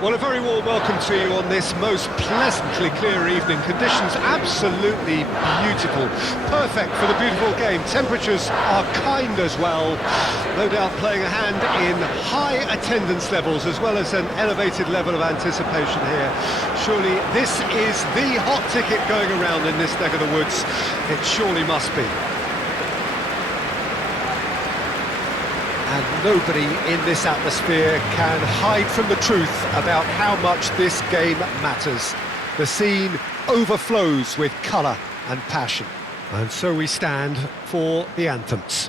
Well, a very warm welcome to you on this most pleasantly clear evening. Conditions absolutely beautiful. Perfect for the beautiful game. Temperatures are kind as well. No doubt playing a hand in high attendance levels as well as an elevated level of anticipation here. Surely this is the hot ticket going around in this neck of the woods. It surely must be. And nobody in this atmosphere can hide from the truth about how much this game matters. The scene overflows with colour and passion. And so we stand for the anthems.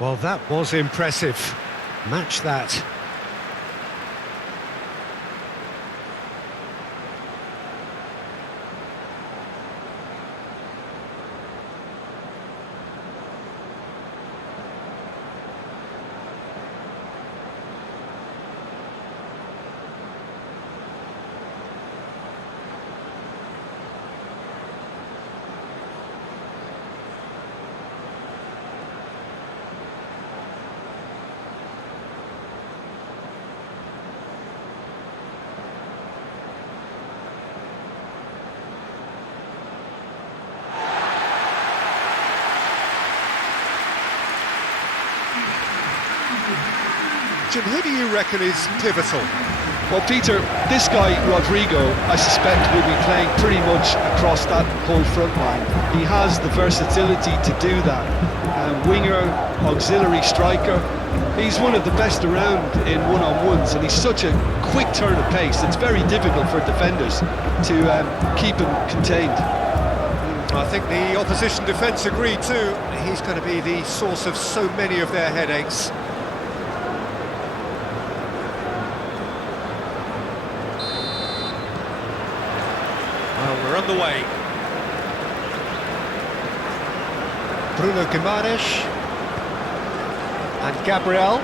Well, that was impressive. Match that. Jim, who do you reckon is pivotal? Well, Peter, this guy, Rodrigo, I suspect will be playing pretty much across that whole front line. He has the versatility to do that. Winger, auxiliary striker. He's one of the best around in one-on-ones, and he's such a quick turn of pace. It's very difficult for defenders to keep him contained. I think the opposition defence agree too. He's going to be the source of so many of their headaches. We're on the way. Bruno Guimaraes and Gabriel.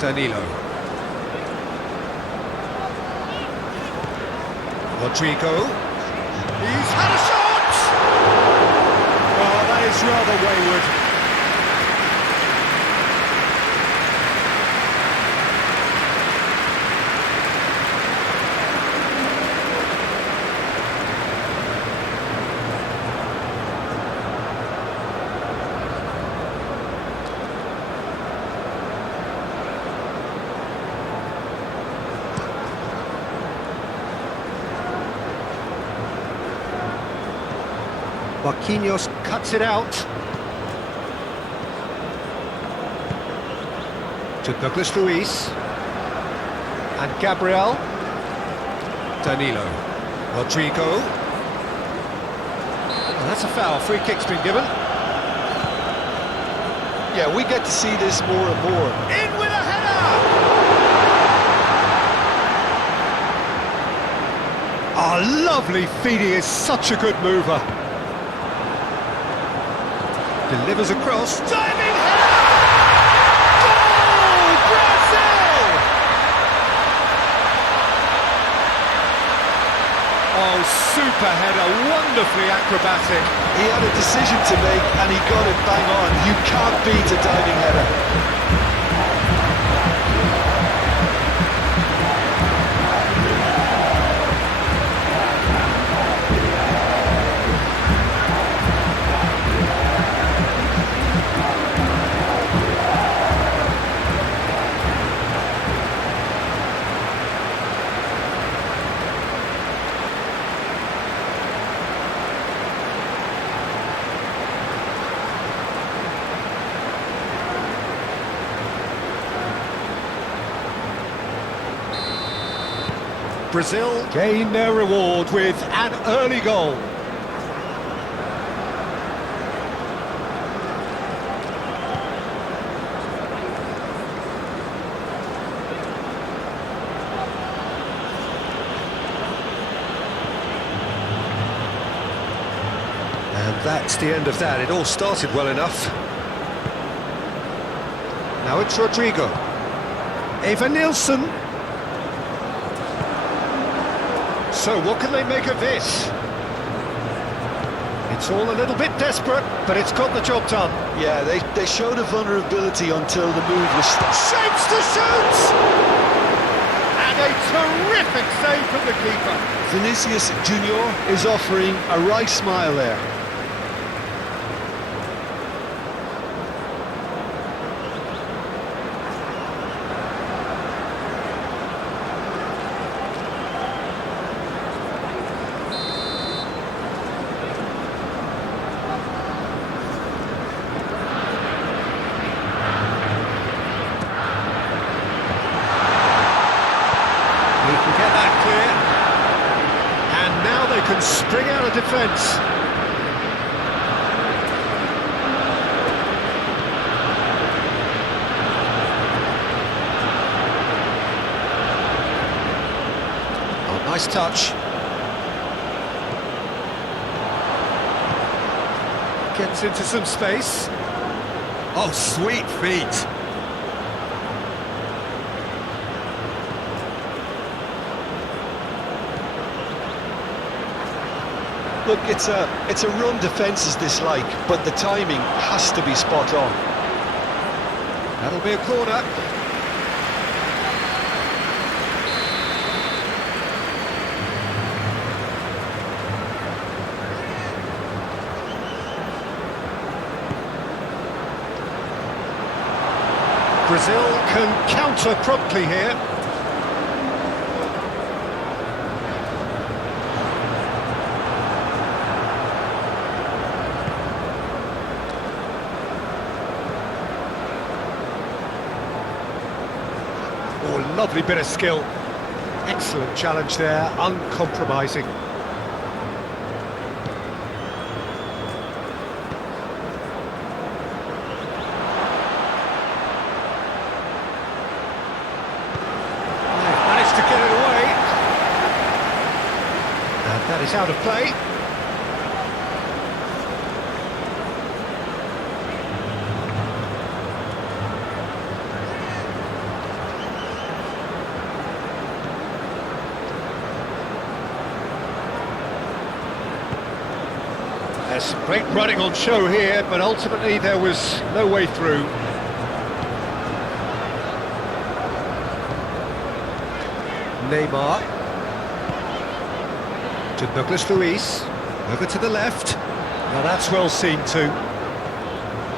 Danilo. Rodrigo. He's had a shot! Oh, that is rather wayward. Marquinhos cuts it out to Douglas Luiz and Gabriel. Danilo. Rodrigo. Oh, that's a foul. Free kick's been given. Yeah, we get to see this more and more. In with a header! Oh, lovely feed. He is such a good mover. Delivers across, diving header! Goal! Brazil! Oh, super header, wonderfully acrobatic. He had a decision to make and he got it bang on. You can't beat a diving header. Brazil gain their reward with an early goal. That's the end of that. It all started well enough. Now it's Rodrigo. Eva Nilsson. So what can they make of this? It's all a little bit desperate, but it's got the job done. Yeah, they showed a vulnerability until the move was Shapes to shoot! And a terrific save from the keeper. Vinicius Junior is offering a right smile there. He can get that clear. And now they can spring out of defence. Oh, nice touch. Gets into some space. Oh, sweet feet. Look, it's a run defence's dislike, but the timing has to be spot on. That'll be a corner. Brazil can counter promptly here. Oh, lovely bit of skill. Excellent challenge there, uncompromising. They've managed to get it away. And that is out of play. There's some great running on show here, but ultimately there was no way through. Neymar. To Douglas Luiz. Over to the left. Now that's well seen too.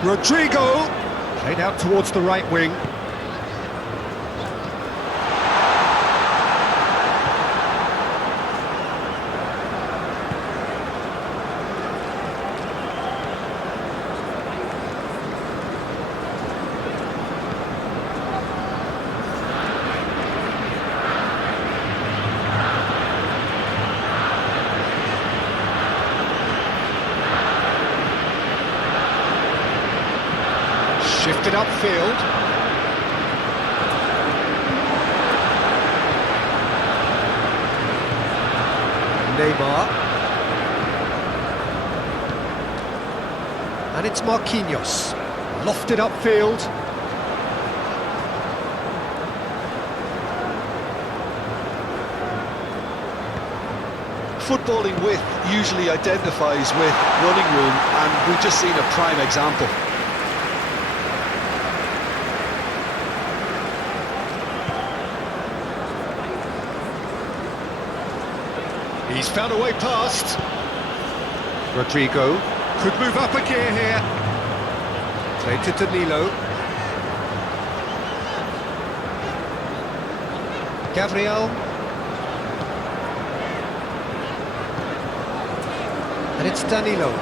Rodrigo. Played out towards the right wing. Shifted upfield. Neymar. And it's Marquinhos. Lofted upfield. Footballing width usually identifies with running room, and we've just seen a prime example. He's found a way past. Rodrigo could move up a gear here. Played to Danilo. Gabriel. And it's Danilo.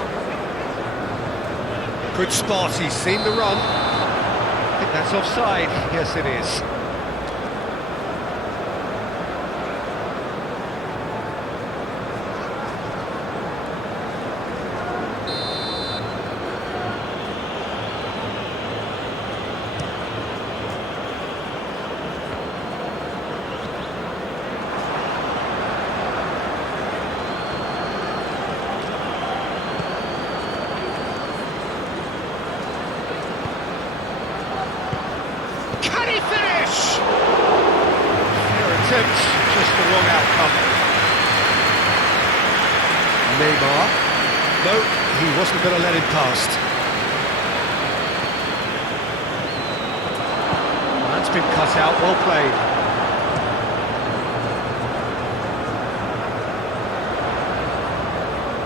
Good spot, he's seen the run. I think that's offside. Yes, it is. attempt, just the wrong outcome. Neymar. No, he wasn't going to let him past. That's been cut out, well played.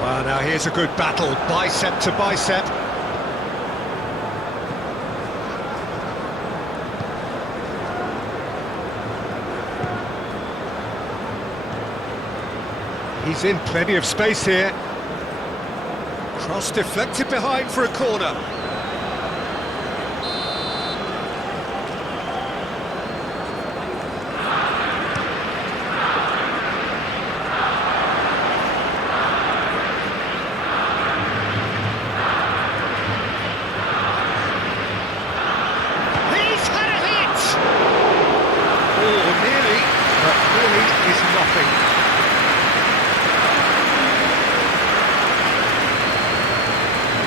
Well, now here's a good battle, bicep to bicep. He's in plenty of space here. Cross deflected behind for a corner. He's had a hit! Oh, nearly, but really is nothing.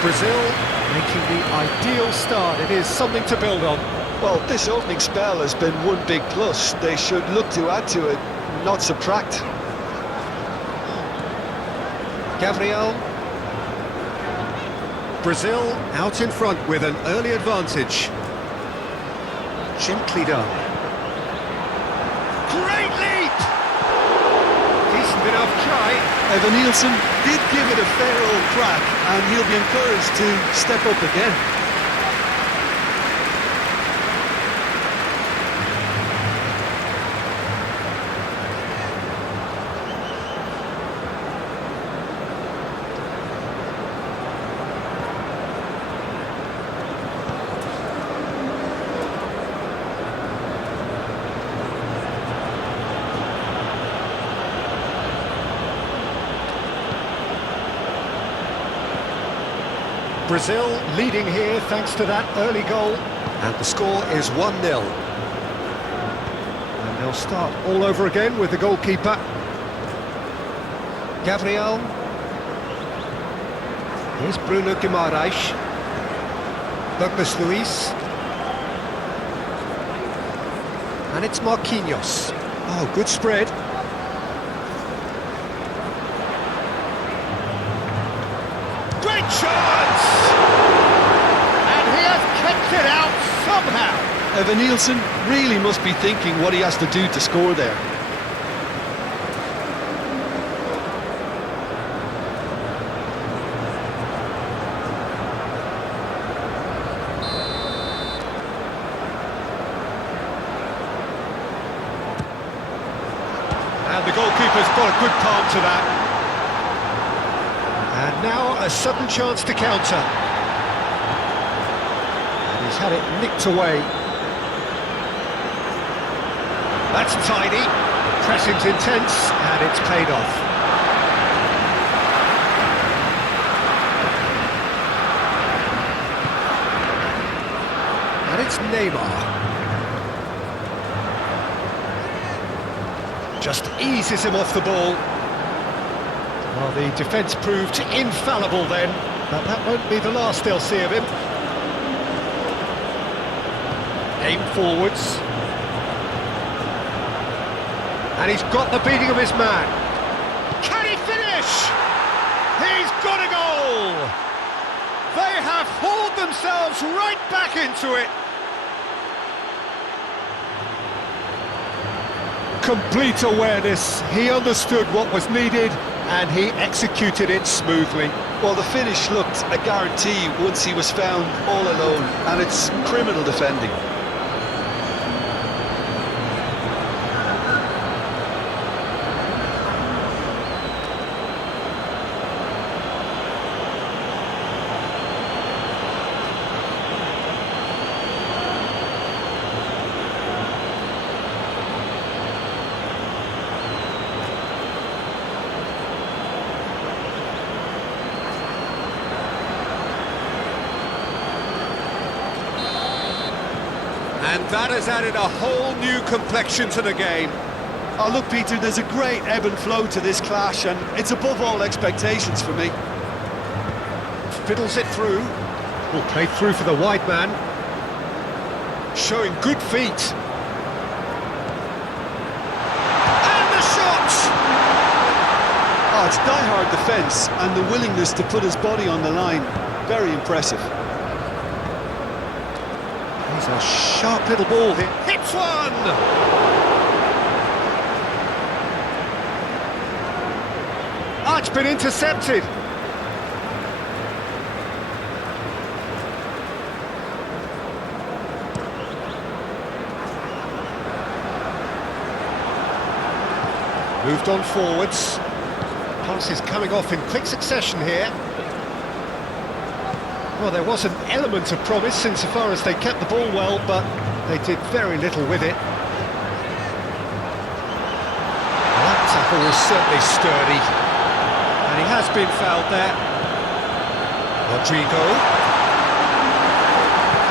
Brazil making the ideal start. It is something to build on. Well, this opening spell has been one big plus. They should look to add to it, not subtract. Gabriel. Brazil out in front with an early advantage. Gently done. Great leap! Decent enough try. Evan Nielsen did give it a fair old crack, and he'll be encouraged to step up again. Brazil leading here thanks to that early goal. And the score is 1-0. And they'll start all over again with the goalkeeper. Gabriel. Here's Bruno Guimaraes. Douglas Luiz. And it's Marquinhos. Oh, good spread. Great chance! And he has kept it out somehow. Evan Nielsen really must be thinking what he has to do to score there. And the goalkeeper's got a good palm to that. And now a sudden chance to counter. And he's had it nicked away. That's tidy. Pressing's intense, and it's paid off. And it's Neymar. Just eases him off the ball. Well, the defence proved infallible then, but that won't be the last they'll see of him. Aim forwards. And he's got the beating of his man. Can he finish? He's got a goal! They have hauled themselves right back into it. Complete awareness. He understood what was needed and he executed it smoothly. Well, the finish looked a guarantee once he was found all alone, and it's criminal defending. And that has added a whole new complexion to the game. Oh, look, Peter, there's a great ebb and flow to this clash, and it's above all expectations for me. Fiddles it through. Will play through for the wide man. Showing good feet. That's die-hard defence and the willingness to put his body on the line. Very impressive. He's a sharp little ball here. Hits one! It's been intercepted. Moved on forwards. Passes coming off in quick succession here. Well, there was an element of promise insofar as they kept the ball well, but they did very little with it. That tackle was certainly sturdy. And he has been fouled there. Rodrigo.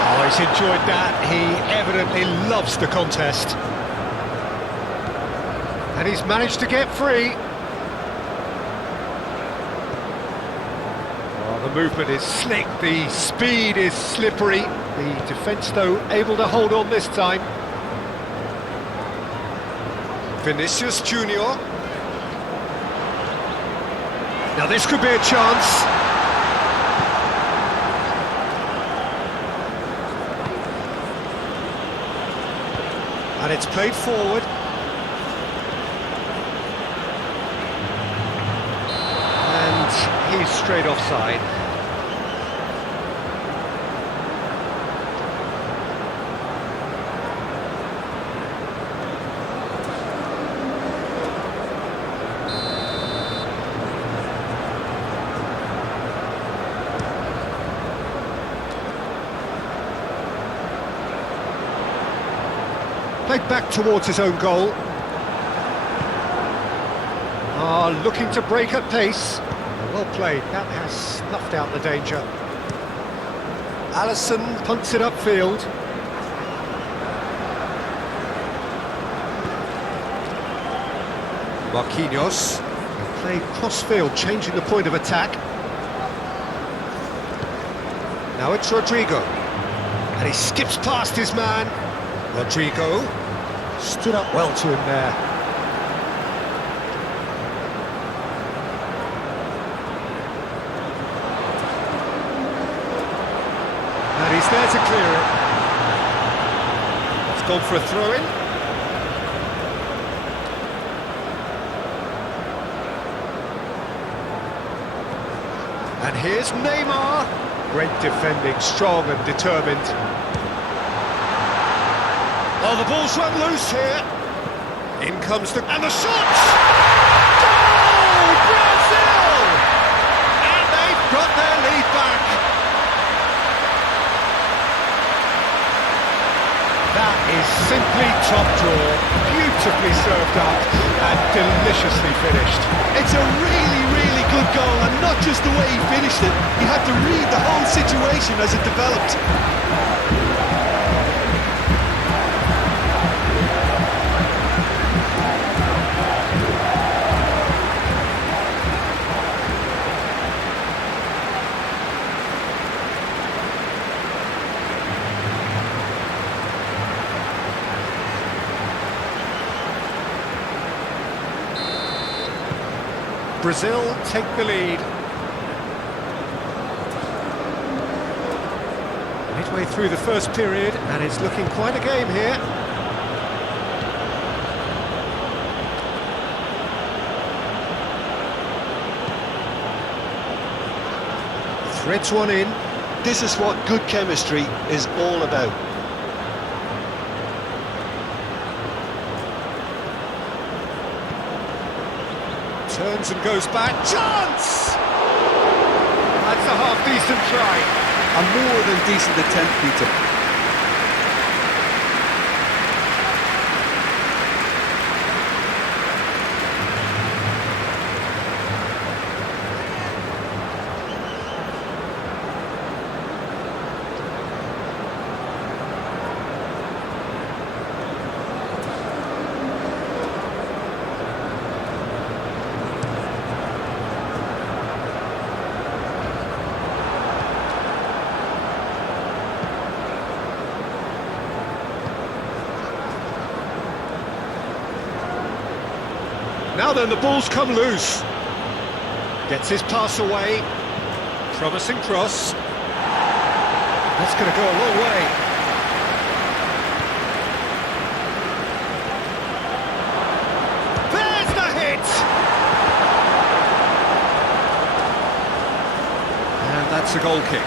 Oh, he's enjoyed that. He evidently loves the contest. And he's managed to get free. Oh, the movement is slick, the speed is slippery. The defence, though, able to hold on this time. Vinicius Junior. Now this could be a chance. And it's played forward. And he's straight offside. Played back towards his own goal. Looking to break at pace. Well played, that has snuffed out the danger. Alisson punts it upfield. Marquinhos played cross-field, changing the point of attack. Now it's Rodrigo. And he skips past his man. Rodrigo stood up well to him there. And he's there to clear it. It's gone for a throw-in. And here's Neymar. Great defending, strong and determined. Oh, the ball's run loose here. In comes the... And the shot! Goal! Brazil! And they've got their lead back. That is simply top draw. Beautifully served up and deliciously finished. It's a really, really good goal, and not just the way he finished it. He had to read the whole situation as it developed. Brazil take the lead. Midway through the first period, and it's looking quite a game here. Threads one in. This is what good chemistry is all about. Turns and goes back. Chance! That's a half-decent try. A more than decent attempt, Peter. Now then, the ball's come loose. Gets his pass away. Promising cross. That's going to go a long way. There's the hit! And that's a goal kick.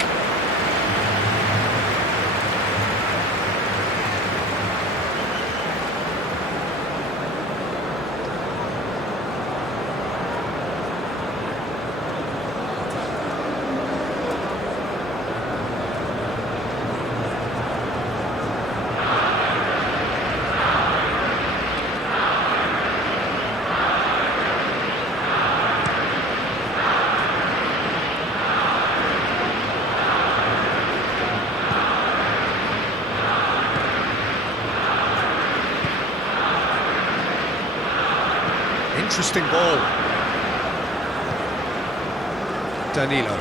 Interesting ball. Danilo.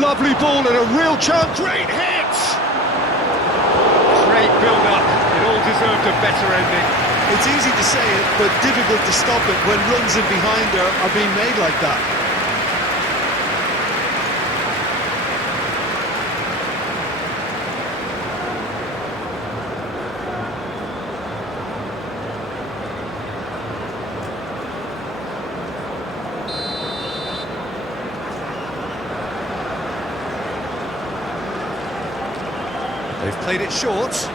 Lovely ball and a real chance. Great hit! Great build-up. It all deserved a better ending. It's easy to say it, but difficult to stop it when runs in behind are being made like that. They've played it short.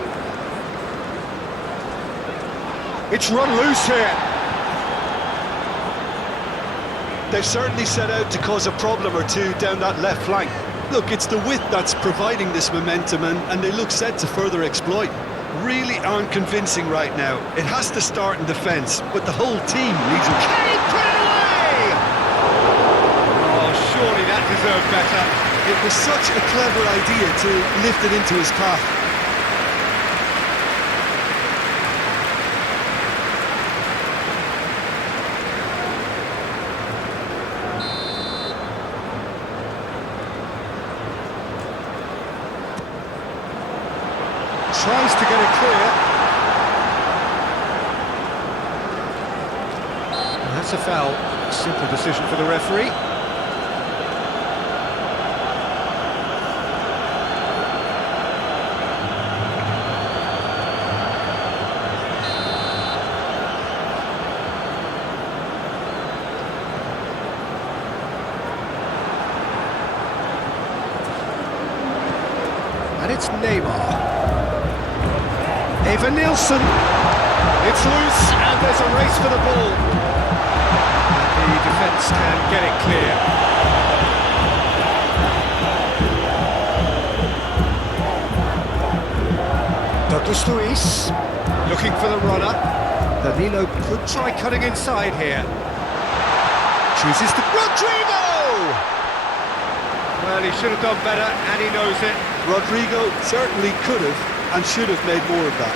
It's run loose here. They've certainly set out to cause a problem or two down that left flank. Look, it's the width that's providing this momentum, and they look set to further exploit. Really aren't convincing right now. It has to start in defence, but the whole team needs a... Can he put it away? Oh, surely that deserved better. It was such a clever idea to lift it into his path. Tries to get it clear. And that's a foul. Simple decision for the referee. And it's Neymar. Eva Nilsson. It's loose and there's a race for the ball. And the defence can get it clear. Douglas Luiz looking for the runner. Danilo could try cutting inside here. Chooses the Rodrigo! Well, he should have done better and he knows it. Rodrigo certainly could have and should have made more of that.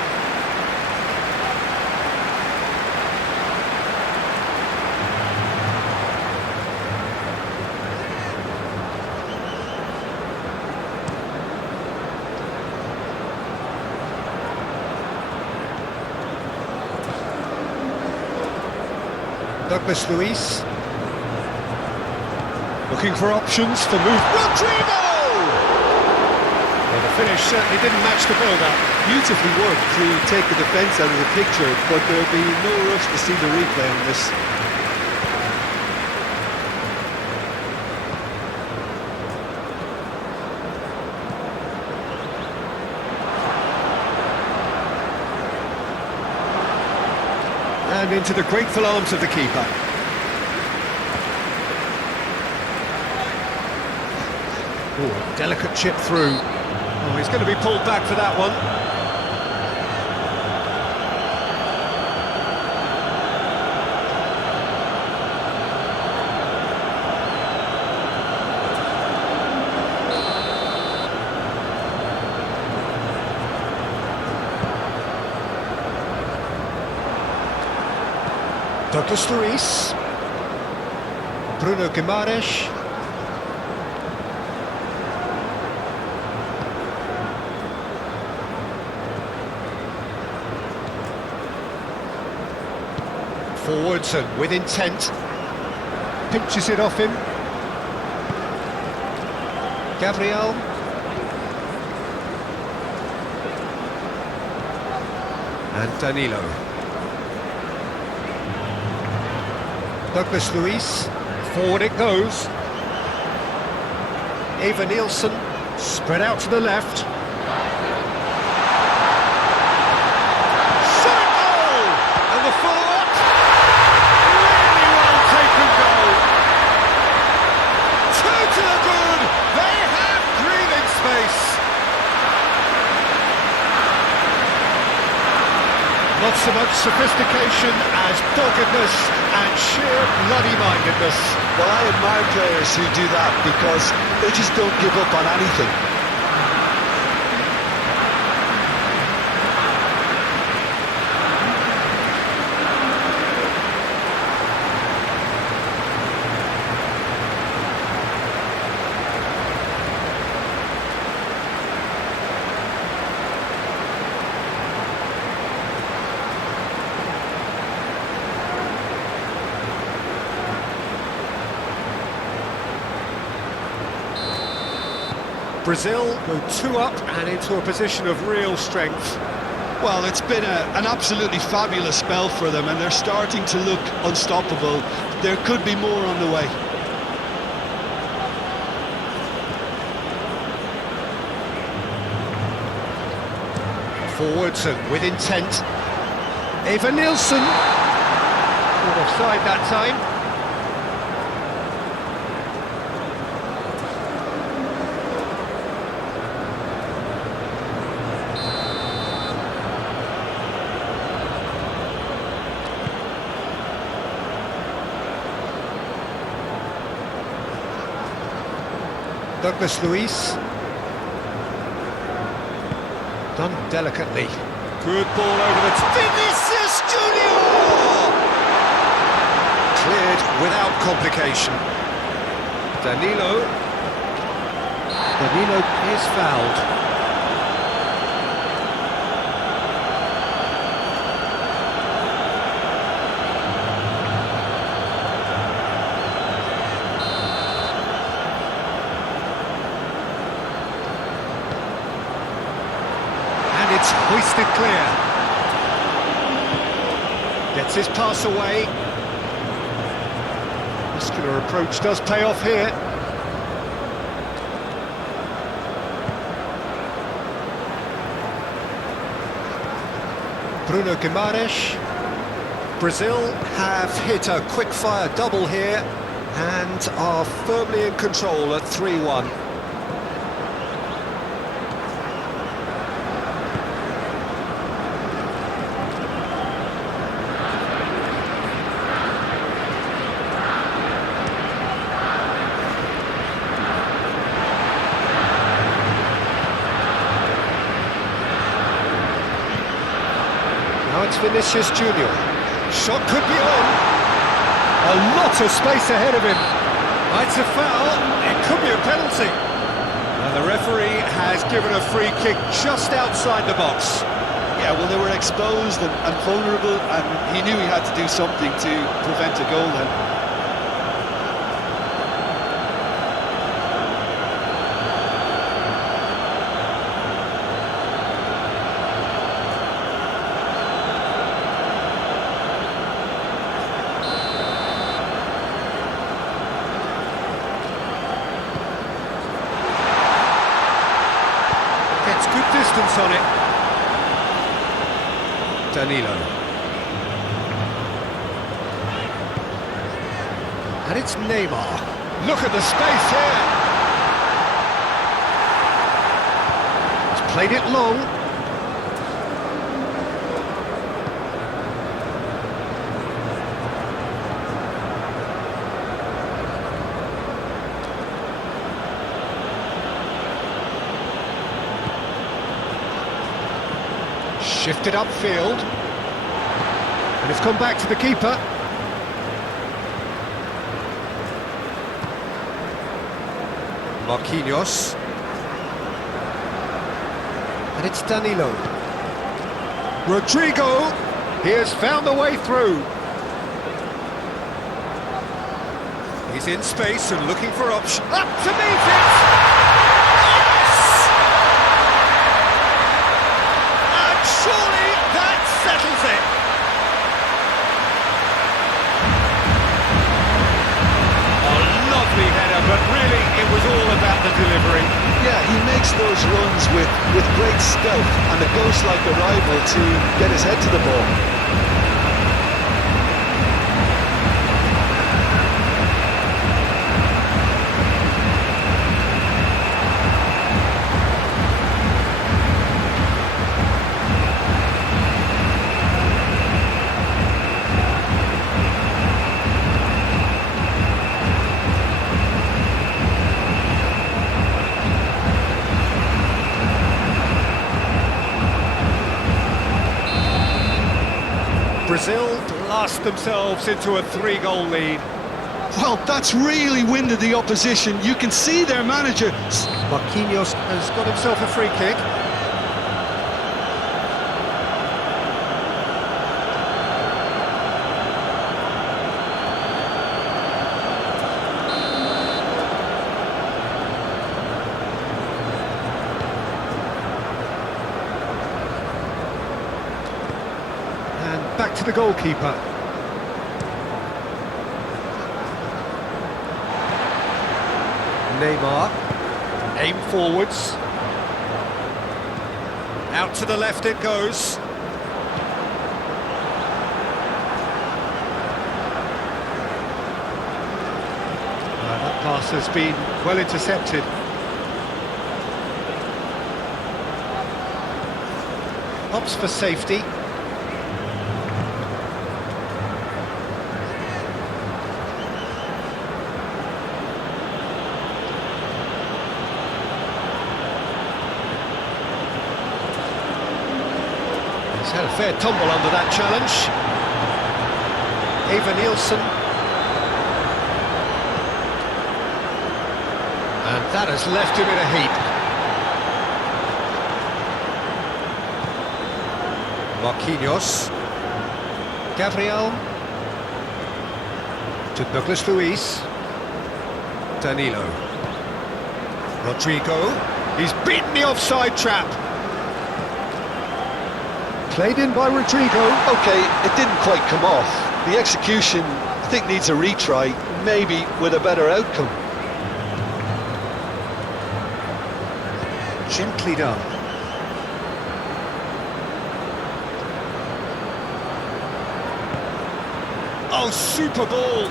Douglas Luiz looking for options for move. Rodrigo! Well, the finish certainly didn't match the build-up. Beautifully worked to take the defence out of the picture, but there'll be no rush to see the replay on this. And into the grateful arms of the keeper. Oh, delicate chip through. Oh, he's going to be pulled back for that one. Douglas Luiz. Bruno Guimaraes. Forwards and with intent. Pinches it off him. Gabriel. And Danilo. Douglas Luiz. Forward it goes. Eva Nielsen. Spread out to the left. Shot goal! And the follow-up. Really well taken goal. Two to the good. They have breathing space. Not so much sophistication as doggedness and sheer bloody-mindedness. Well, I admire players who do that because they just don't give up on anything. Brazil go 2 up and into a position of real strength. Well, it's been an absolutely fabulous spell for them, and they're starting to look unstoppable. There could be more on the way. Forwards and with intent. Eva Nielsen. Not offside that time. Douglas Luiz. Done delicately. Good ball over the top. Vinicius Junior! Cleared without complication. Danilo. Danilo is fouled. It's hoisted clear. Gets his pass away. Muscular approach does pay off here. Bruno Guimaraes. Brazil have hit a quick-fire double here and are firmly in control at 3-1. Now it's Vinicius Junior. Shot could be on. A lot of space ahead of him. It's a foul. It could be a penalty. And the referee has given a free kick just outside the box. Yeah, well, they were exposed and vulnerable, and he knew he had to do something to prevent a goal then. Gets good distance on it. Danilo. And it's Neymar. Look at the space here. He's played it long. Shifted upfield, and it's come back to the keeper. Marquinhos. And it's Danilo. Rodrigo. He has found a way through. He's in space and looking for options. Up to meet it! Yes! And surely that settles it. A lovely header, but really it was all about the delivery. Yeah, he makes those runs with great stealth and a ghost-like arrival to get his head to the ball. Brazil blast themselves into a 3-goal lead. Well, that's really winded the opposition. You can see their manager. Marquinhos has got himself a free kick. Back to the goalkeeper. Neymar. Aim forwards. Out to the left it goes. That pass has been well intercepted. Opts for safety. He's had a fair tumble under that challenge. Eva Nielsen. And that has left him in a heap. Marquinhos. Gabriel. To Douglas Luiz. Danilo. Rodrigo. He's beaten the offside trap. Played in by Rodrigo. Okay, it didn't quite come off. The execution, I think, needs a retry, maybe with a better outcome. Gently done. Oh, super ball.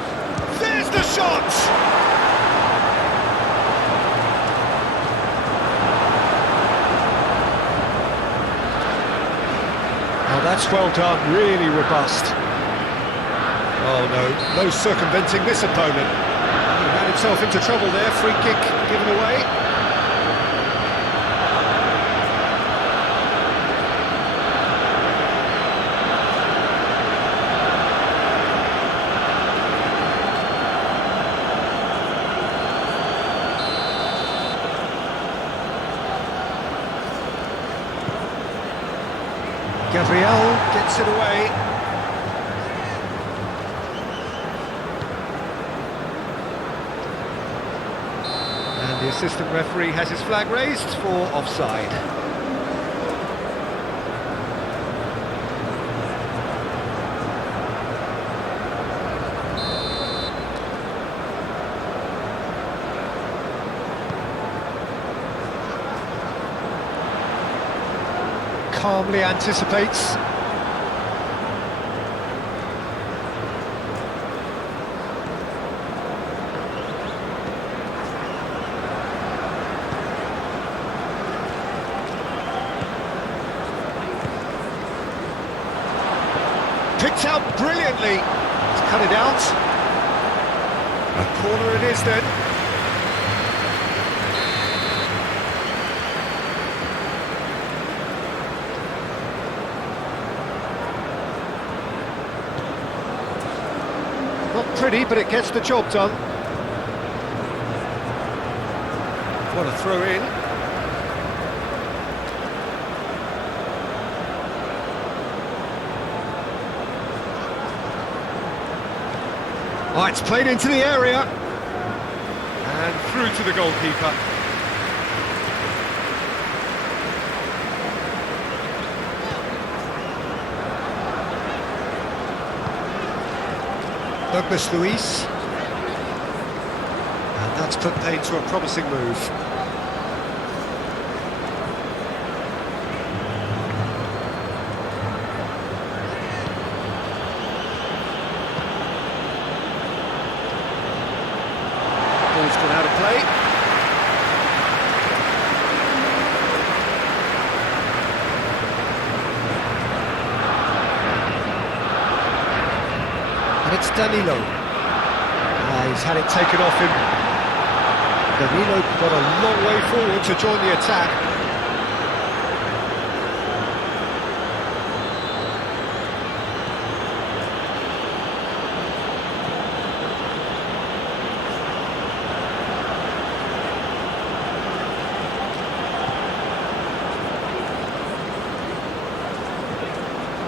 There's the shot! Oh, that's well done, really robust. Oh no, no circumventing this opponent. He ran himself into trouble there, free kick given away. Gabriel gets it away. And the assistant referee has his flag raised for offside. Calmly anticipates. Picked out brilliantly. He's cut it out. A corner it is then. Not pretty, but it gets the job done. What a throw in. Oh, it's played into the area. And through to the goalkeeper. Douglas Luiz. And that's put paid to a promising move. Ball's gone out of play. And it's Danilo. He's had it taken off him. Danilo got a long way forward to join the attack.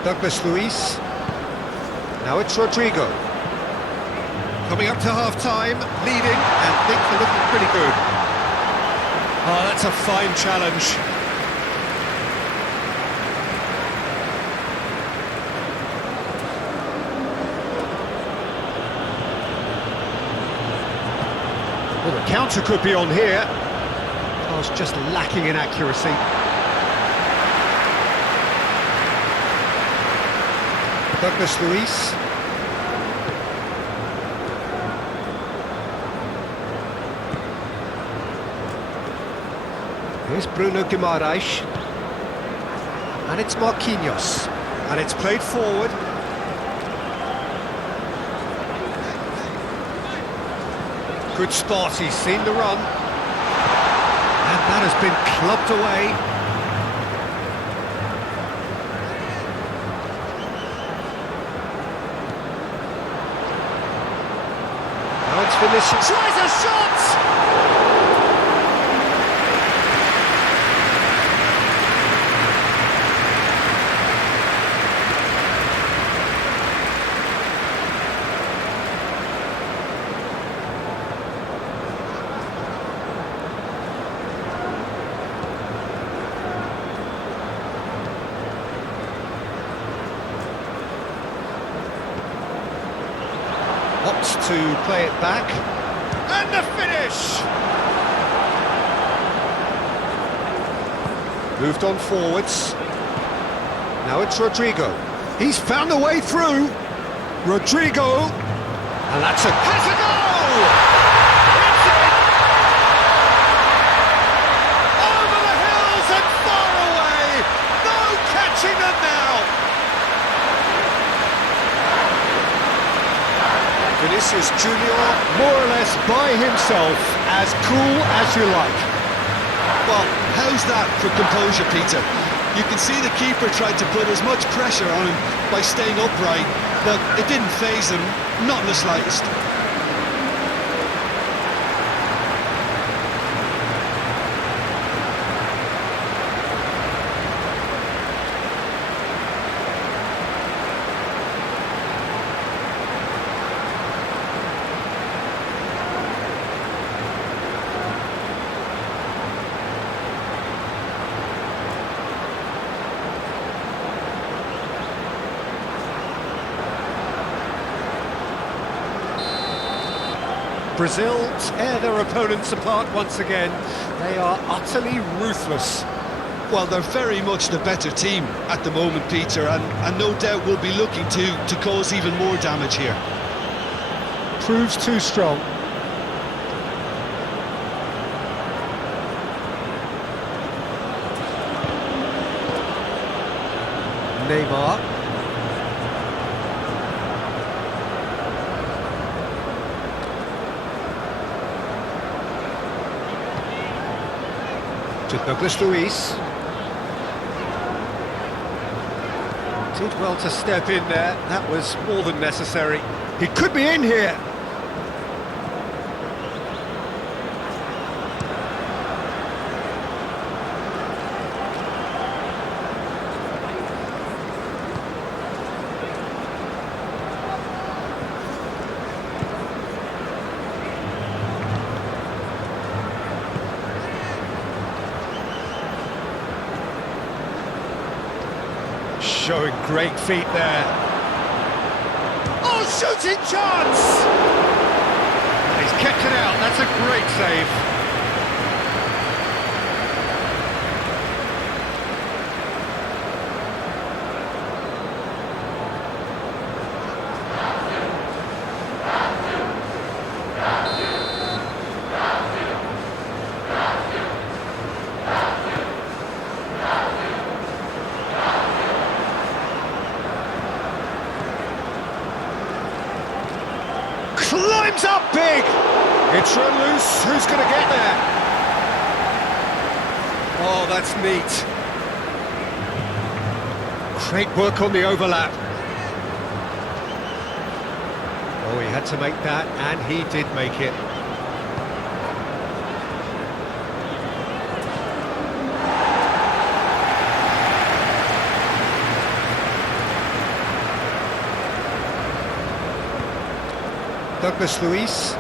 Douglas Luiz. Now it's Rodrigo. Coming up to half-time, leading, and things are looking pretty good. Oh, that's a fine challenge. Well, the counter could be on here. I was just lacking in accuracy. Douglas Luiz. Here's Bruno Guimaraes. And it's Marquinhos. And it's played forward. Good spot, he's seen the run. And that has been clubbed away. Now it's Vinicius. Tries a shot! Opts to play it back. And the finish! Moved on forwards. Now it's Rodrigo. He's found a way through. Rodrigo. And that's a... Has a goal! It's in! Over the hills and far away! No catching them now! Vinicius Junior, more or less by himself, as cool as you like. Well, how's that for composure, Peter? You can see the keeper tried to put as much pressure on him by staying upright, but it didn't faze him, not in the slightest. Brazil tear their opponents apart once again. They are utterly ruthless. Well, they're very much the better team at the moment, Peter, and no doubt will be looking to cause even more damage here. Proves too strong. Neymar. To Douglas Luiz. Did well to step in there, that was more than necessary. He could be in here. showing great feet there. Oh, shooting chance! He's kept it out, that's a great save. Climbs up big! It's run loose, who's going to get there? Oh, that's neat. Great work on the overlap. Oh, he had to make that, and he did make it. Douglas Luiz.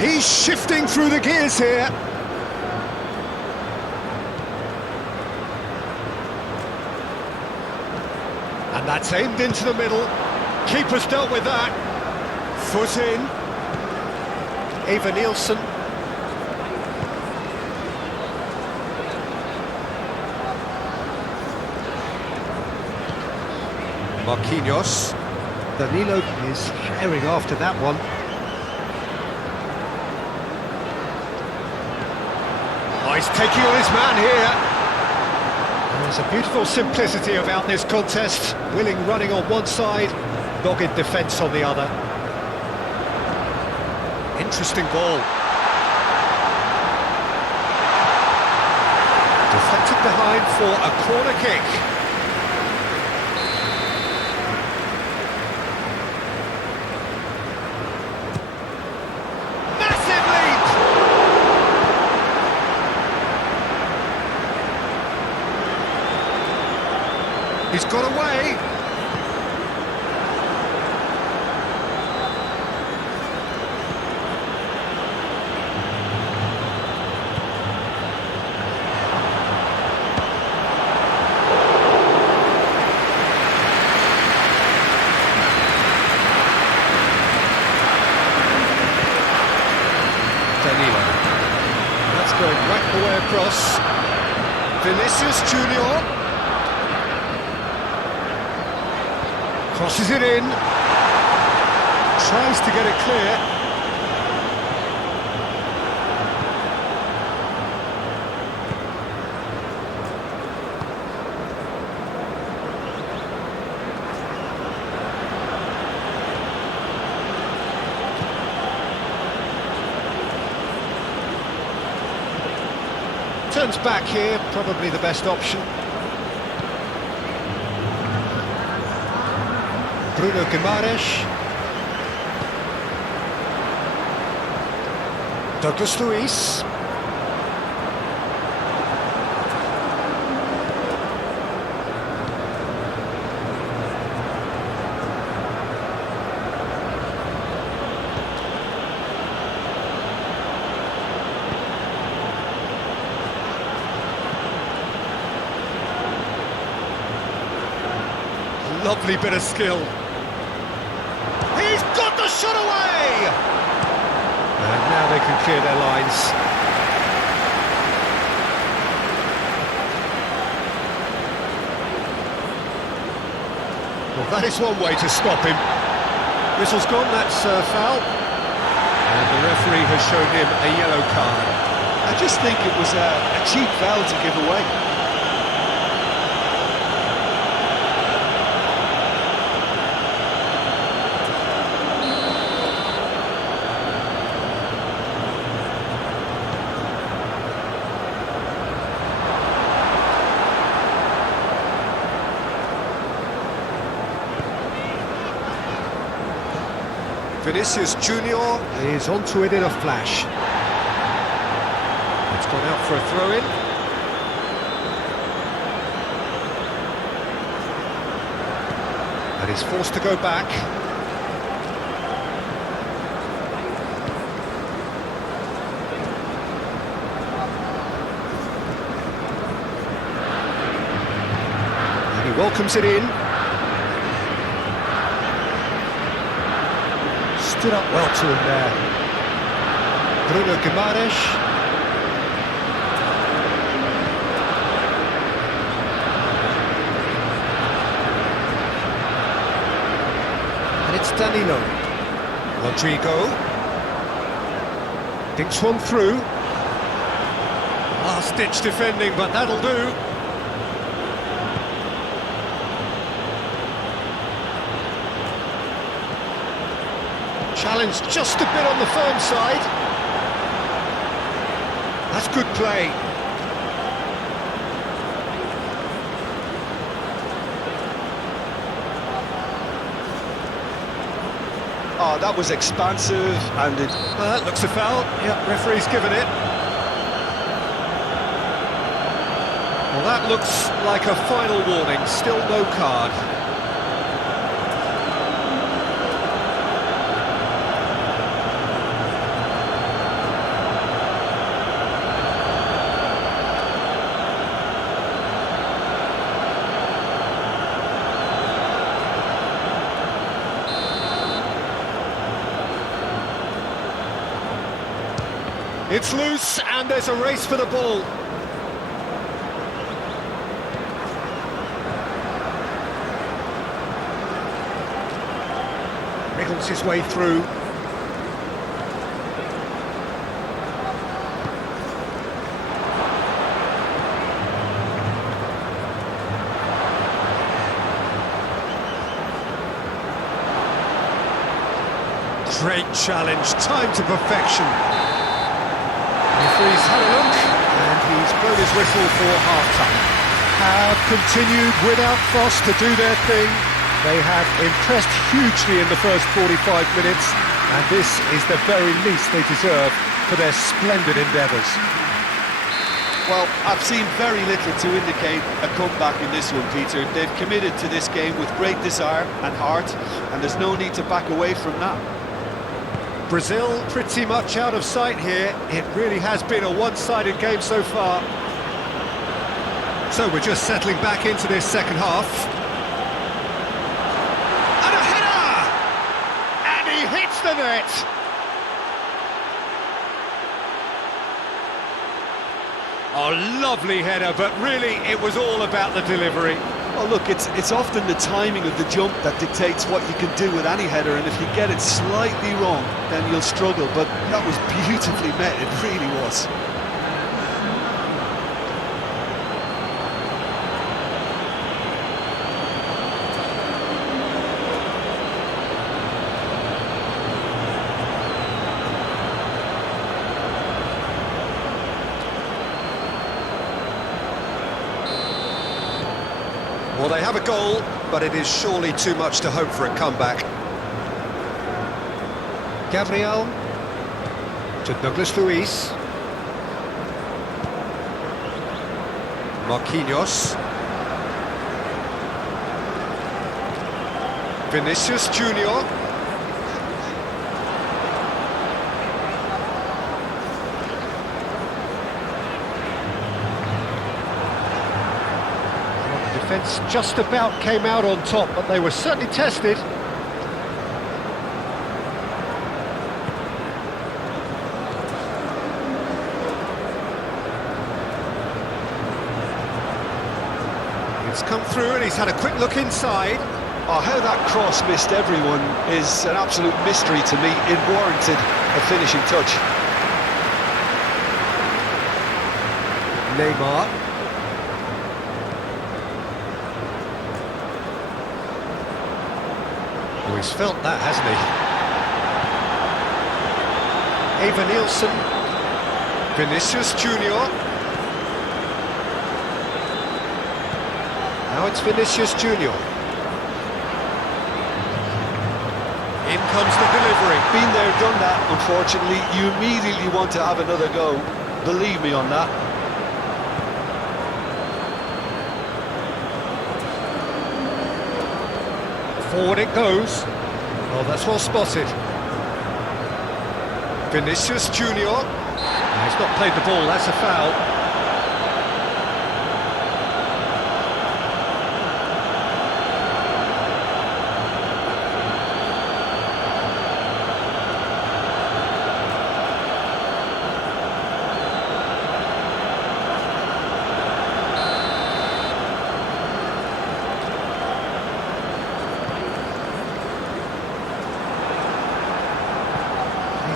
He's shifting through the gears here. And that's aimed into the middle. Keeper's dealt with that. Foot in. Eva Nielsen. Marquinhos. Danilo is herring after that one. Oh, he's taking on his man here. There's a beautiful simplicity about this contest. Willing running on one side, dogged defence on the other. Interesting ball. Deflected behind for a corner kick. He's got away. Danilo. That's going right the way across. Vinicius Junior. Crosses it in, tries to get it clear. Turns back here, probably the best option. Bruno Guimaraes. Douglas Luiz. Lovely bit of skill. He's got the shot away! And now they can clear their lines. Well, that is one way to stop him. Whistle's gone, that's foul. And the referee has shown him a yellow card. I just think it was a cheap foul to give away. Vinicius Junior is onto it in a flash. It's gone out for a throw-in. And he's forced to go back. He welcomes it in. Stood up well to him there. Bruno Guimaraes. And it's Danilo. Rodrigo. Dinks one through. Last-ditch defending, but that'll do. Challenge just a bit on the firm side. That's good play. Oh, that was expansive, and it... That looks a foul. Yeah, referee's given it. Well, that looks like a final warning. Still no card. It's loose, and there's a race for the ball. Wriggles his way through. Great challenge, time to perfection. Referee's had a look, and he's blown his whistle for half-time. Have continued without fuss to do their thing. They have impressed hugely in the first 45 minutes, and this is the very least they deserve for their splendid endeavours. Well, I've seen very little to indicate a comeback in this one, Peter. They've committed to this game with great desire and heart, and there's no need to back away from that. Brazil pretty much out of sight here. It really has been a one-sided game so far. So we're just settling back into this second half. And a header! And he hits the net! Oh, lovely header, but really it was all about the delivery. Well, look, it's often the timing of the jump that dictates what you can do with any header, and if you get it slightly wrong, then you'll struggle, but that was beautifully met, it really was. Well, they have a goal, but it is surely too much to hope for a comeback. Gabriel to Douglas Luiz. Marquinhos. Vinicius Junior. Defence just about came out on top, but they were certainly tested. It's come through and he's had a quick look inside. Oh, how that cross missed everyone is an absolute mystery to me. It warranted a finishing touch. Neymar. Oh, he's felt that, hasn't he? Eva Nielsen. Vinicius Junior. Now it's Vinicius Junior. In comes the delivery. Been there, done that, unfortunately. You immediately want to have another go. Believe me on that. Forward it goes. Oh, that's well spotted. Vinicius Junior. No, he's not played the ball, that's a foul.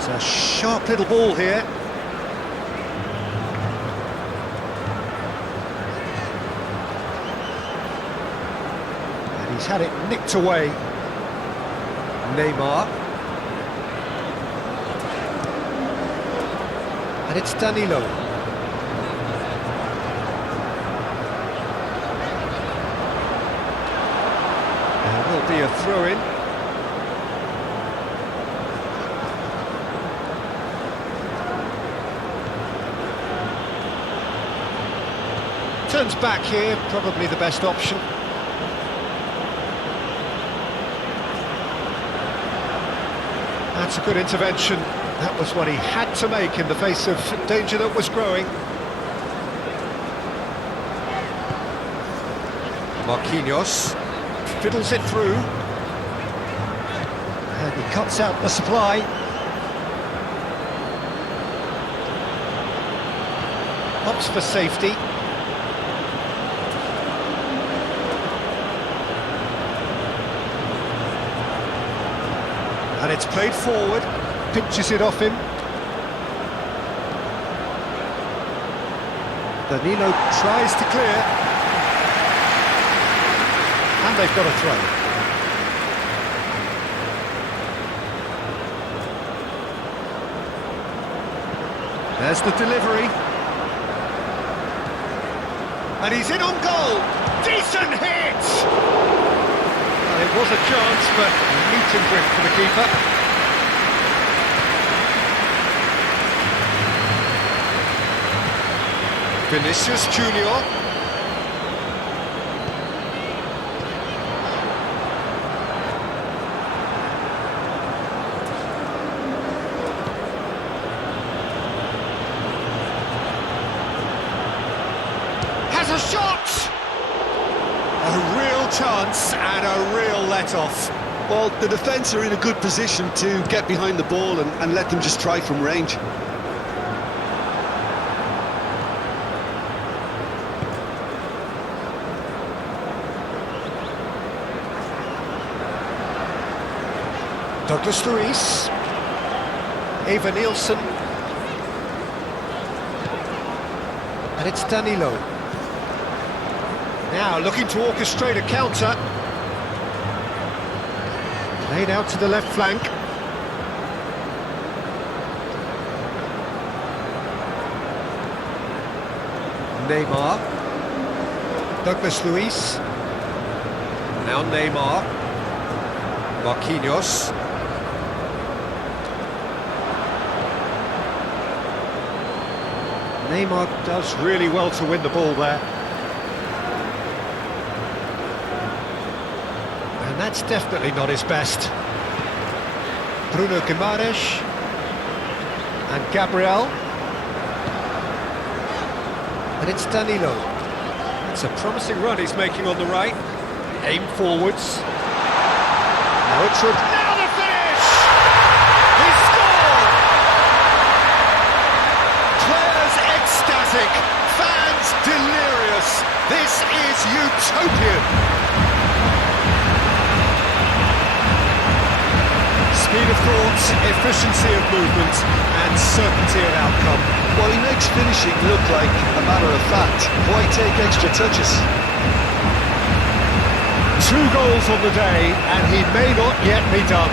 It's a sharp little ball here. And he's had it nicked away. Neymar. And it's Danilo. There will be a throw-in. Turns back here, probably the best option. That's a good intervention. That was what he had to make in the face of danger that was growing. Marquinhos fiddles it through. And he cuts out the supply. Opts for safety. And it's played forward, pinches it off him. Danilo tries to clear. And they've got a throw. There's the delivery. And he's in on goal. Decent hit! It was a chance, but neat and drift for the keeper. Vinicius Junior. Has a shot! A real chance and a real let-off. Well, the defence are in a good position to get behind the ball and let them just try from range. Douglas Luiz. Eva Nielsen. And it's Danilo. Now looking to orchestrate a counter. Played out to the left flank. Neymar. Douglas Luiz. Now Neymar. Marquinhos. Neymar does really well to win the ball there. And that's definitely not his best. Bruno Guimaraes and Gabriel. And it's Danilo. It's a promising run he's making on the right. Aim forwards. Now it's now the finish! He scored! Players ecstatic, fans delirious. This is utopian. Speed of thought, efficiency of movement, and certainty of outcome. Well, he makes finishing look like a matter of fact. Why take extra touches? 2 goals on the day, and he may not yet be done.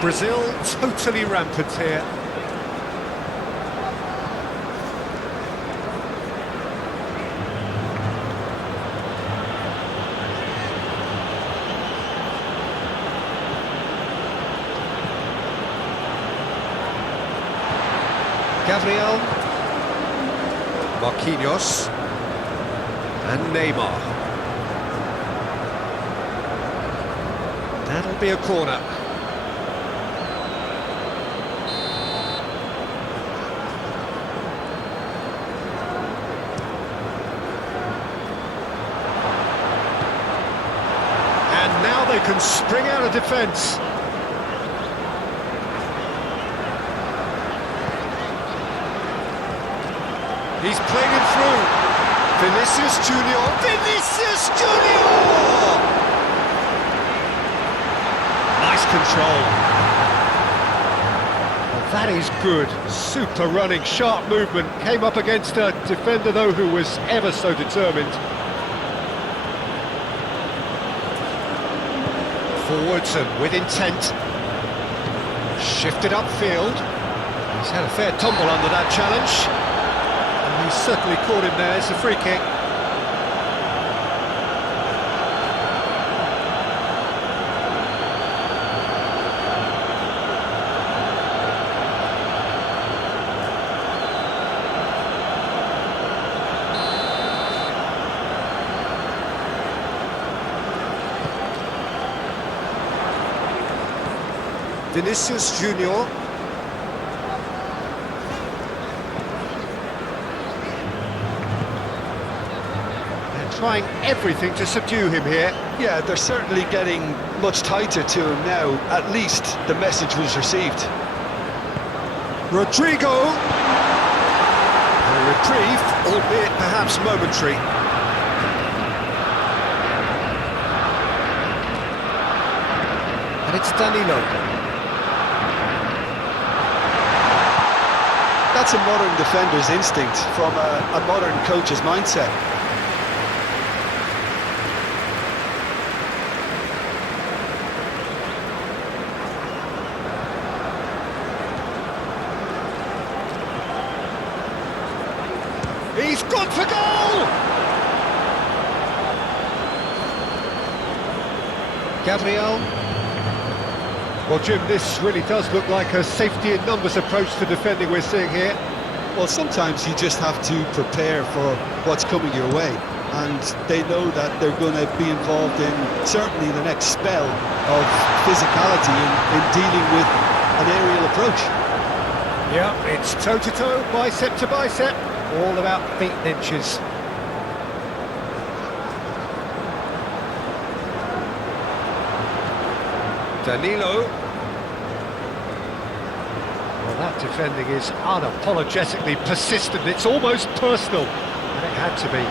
Brazil totally rampant here. Gabriel, Marquinhos, and Neymar. That'll be a corner. can spring out of defence. He's playing him through. Vinicius Junior. Vinicius Junior! Nice control. Well, that is good. Super running, sharp movement. Came up against a defender, though, who was ever so determined. Forwards and with intent. Shifted upfield. He's had a fair tumble under that challenge. He's certainly caught him there. It's a free kick. Vinicius Junior. Trying everything to subdue him here. Yeah, they're certainly getting much tighter to him now. At least the message was received. Rodrigo. A reprieve, albeit perhaps momentary. And it's Danilo. That's a modern defender's instinct from a modern coach's mindset. He's gone for goal! Gabriel. Well, Jim, this really does look like a safety in numbers approach to defending we're seeing here. Well, sometimes you just have to prepare for what's coming your way. And they know that they're going to be involved in certainly the next spell of physicality in dealing with an aerial approach. Yeah, it's toe-to-toe, bicep to bicep. All about feet and inches. Danilo. Well, that defending is unapologetically persistent. It's almost personal, and it had to be.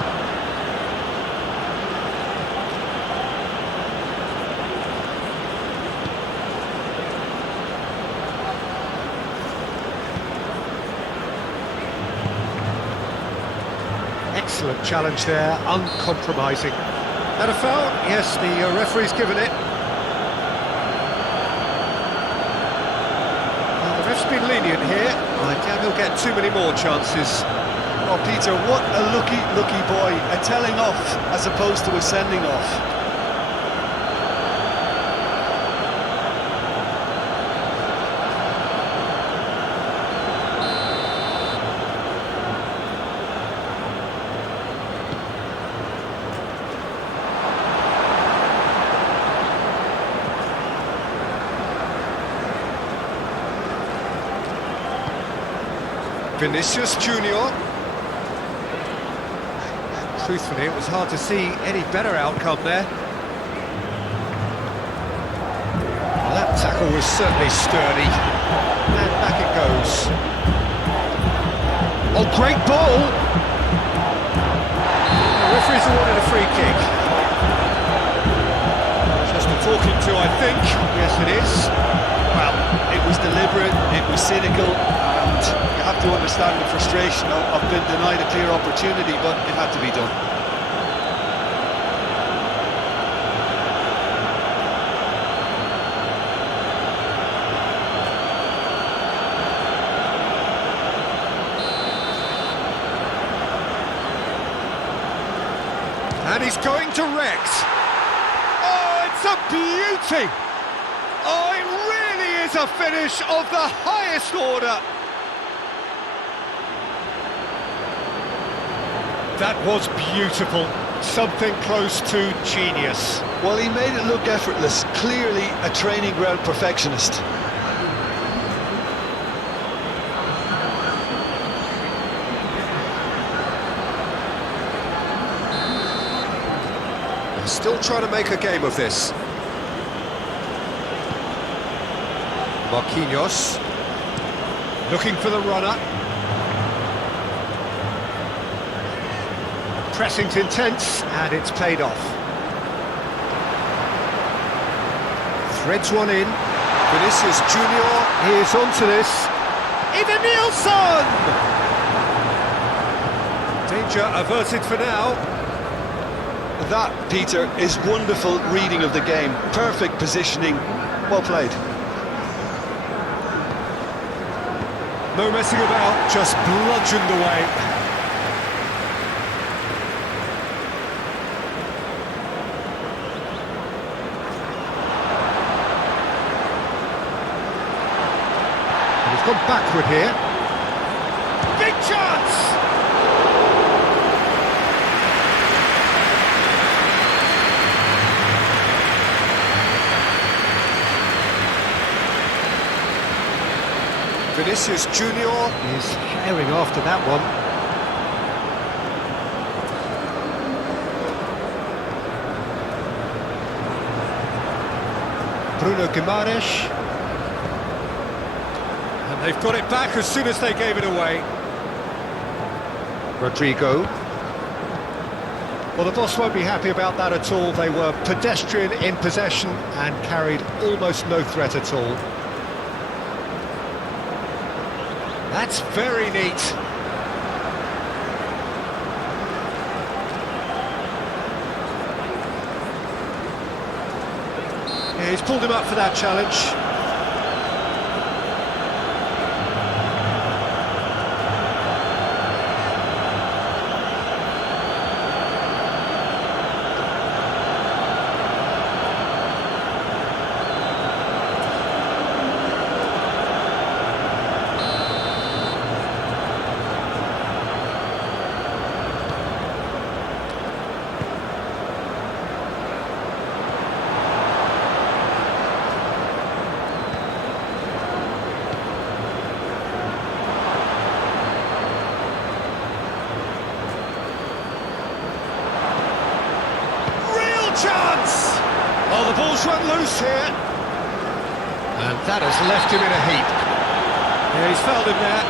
Excellent challenge there, uncompromising. That a foul? Yes, the referee's given it. Well, the ref's been lenient here. I doubt he'll get too many more chances. Oh, Peter, what a lucky boy. A telling off as opposed to a sending off. Vinicius Junior. Truthfully, it was hard to see any better outcome there. Well, that tackle was certainly sturdy. And back it goes. Oh, great ball! The referee's awarded a free kick. Just a talking to, I think. Yes, it is. Well, it was deliberate, it was cynical, and you have to understand the frustration of being denied a clear opportunity, but it had to be done. And he's going direct. Oh, it's a beauty! Oh, it really is a finish of the highest order. That was beautiful. Something close to genius. Well, he made it look effortless. Clearly a training ground perfectionist. Still trying to make a game of this. Marquinhos. Looking for the runner. Pressing's intense, and it's played off. Threads one in. Vinicius Junior is onto this. Even Nielsen! Danger averted for now. That, Peter, is wonderful reading of the game. Perfect positioning. Well played. No messing about, just bludgeoned away. And he's gone backward here. Big chance! Vinicius Junior is herring after that one. Bruno Guimaraes. And they've got it back as soon as they gave it away. Rodrigo. Well, the boss won't be happy about that at all. They were pedestrian in possession and carried almost no threat at all. That's very neat. Yeah, he's pulled him up for that challenge. Chance! Oh, the ball's run loose here. And that has left him in a heap. Yeah, he's fouled him there.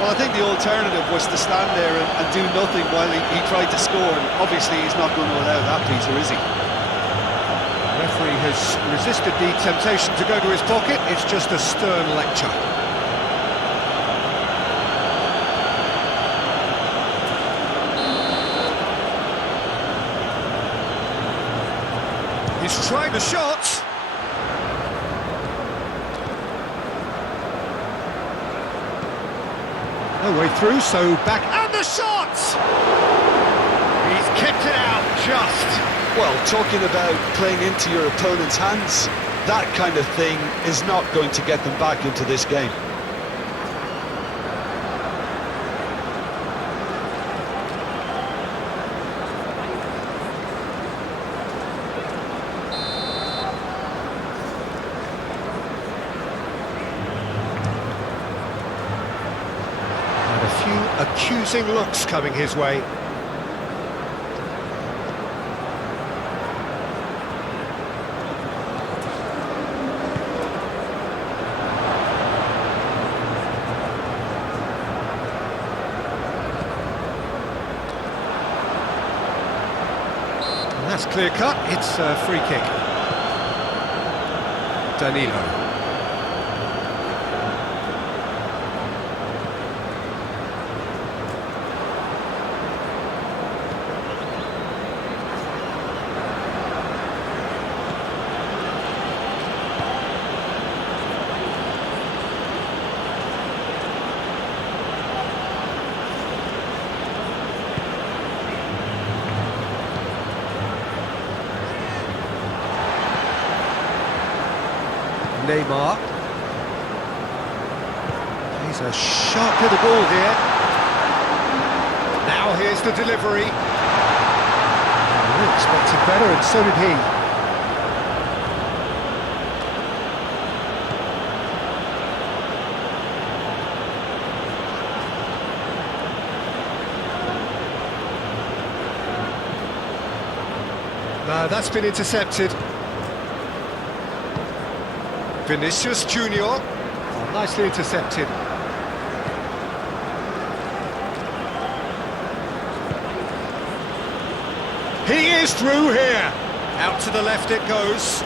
Well, I think the alternative was to stand there and do nothing while he tried to score. And obviously, he's not going to allow that, Peter, is he? The referee has resisted the temptation to go to his pocket. It's just a stern lecture. He's trying the shot. No way through, so back, and the shot! He's kept it out, just. Well, talking about playing into your opponent's hands, that kind of thing is not going to get them back into this game. Accusing looks coming his way. And that's clear cut, it's a free kick. Danilo. Neymar. He's a sharp little ball here. Now here's the delivery. We expected better, and so did he. No, that's been intercepted. Vinicius Junior. Oh, nicely intercepted. He is through here. Out to the left it goes.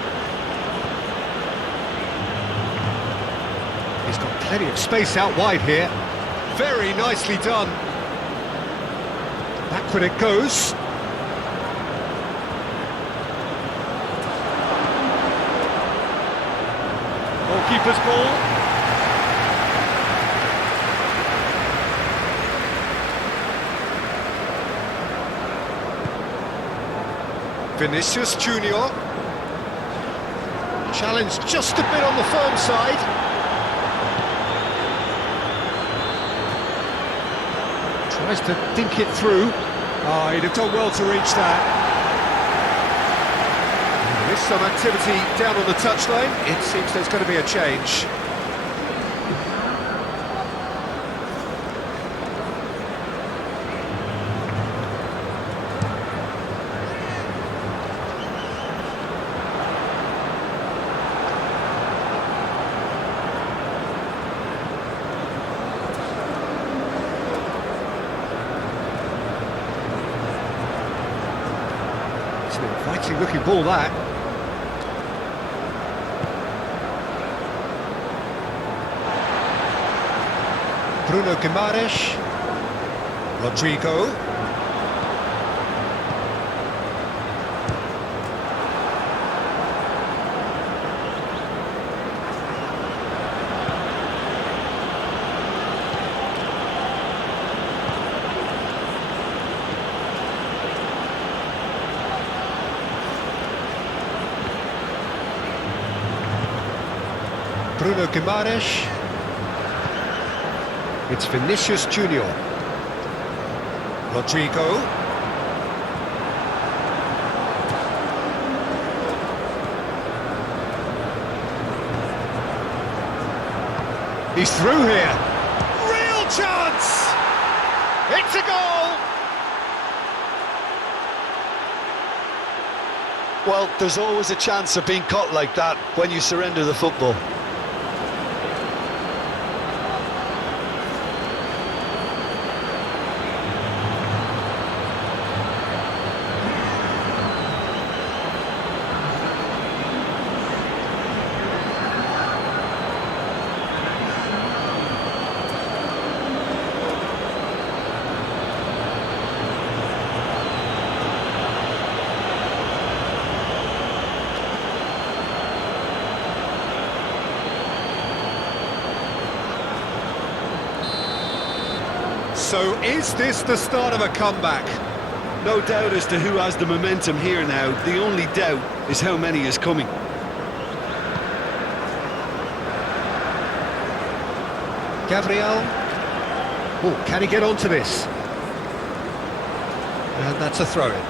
He's got plenty of space out wide here. Very nicely done. Backward it goes. Goalkeeper's ball. Vinicius Junior. Challenged just a bit on the firm side. Tries to dink it through. Oh, he'd have done well to reach that. There is some activity down on the touchline. It seems there's going to be a change. It's an inviting looking ball, that. Bruno Guimaraes. Rodrigo. Bruno Guimaraes. It's Vinicius Junior. Rodrigo. He's through here. Real chance! It's a goal! Well, there's always a chance of being caught like that when you surrender the football. So is this the start of a comeback? No doubt as to who has the momentum here now. The only doubt is how many is coming. Gabriel. Oh, can he get onto this? And that's a throw-in.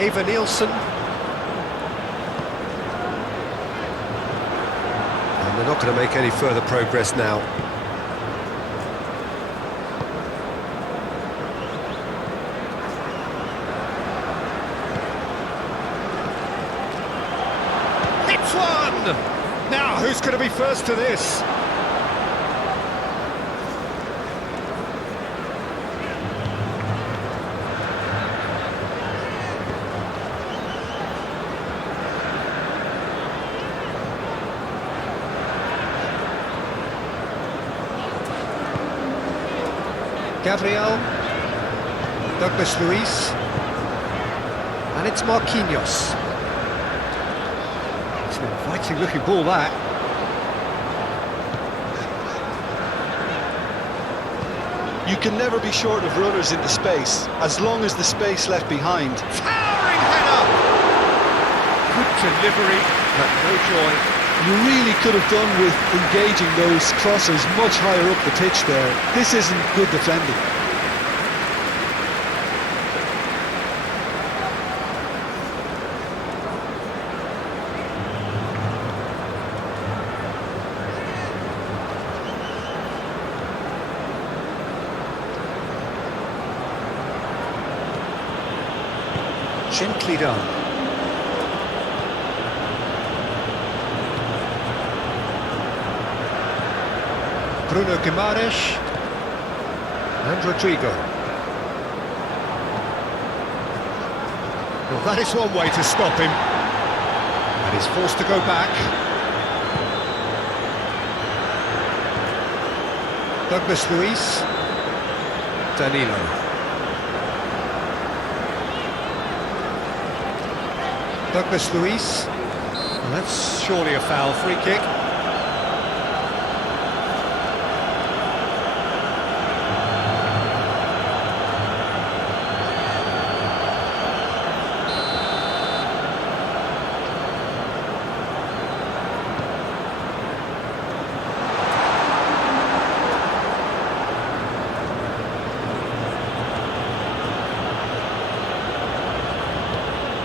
Eva Nielsen. And they're not going to make any further progress now. It's one! Now, who's going to be first to this? Gabriel, Douglas Luiz, and it's Marquinhos. It's an inviting looking ball, that. You can never be short of runners into space, as long as the space left behind. Towering header! Good delivery, but no joy. You really could have done with engaging those crosses much higher up the pitch there. This isn't good defending. Gently done. Bruno Guimaraes and Rodrigo. Well, that is one way to stop him. And he's forced to go back. Douglas Luiz. Danilo. Douglas Luiz. Well, that's surely a foul. Free kick.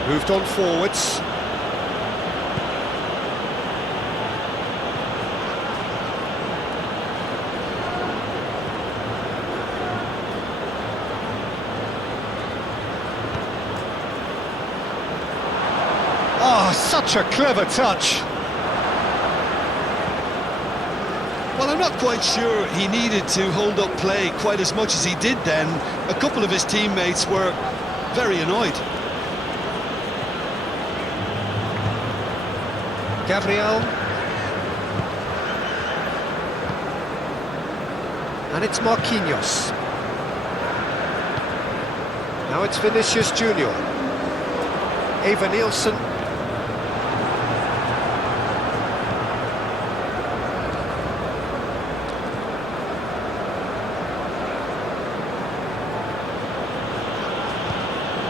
Moved on forwards. Oh, such a clever touch. Well, I'm not quite sure he needed to hold up play quite as much as he did then. A couple of his teammates were very annoyed. Gabriel. And it's Marquinhos. Now it's Vinicius Junior. Eva Nielsen.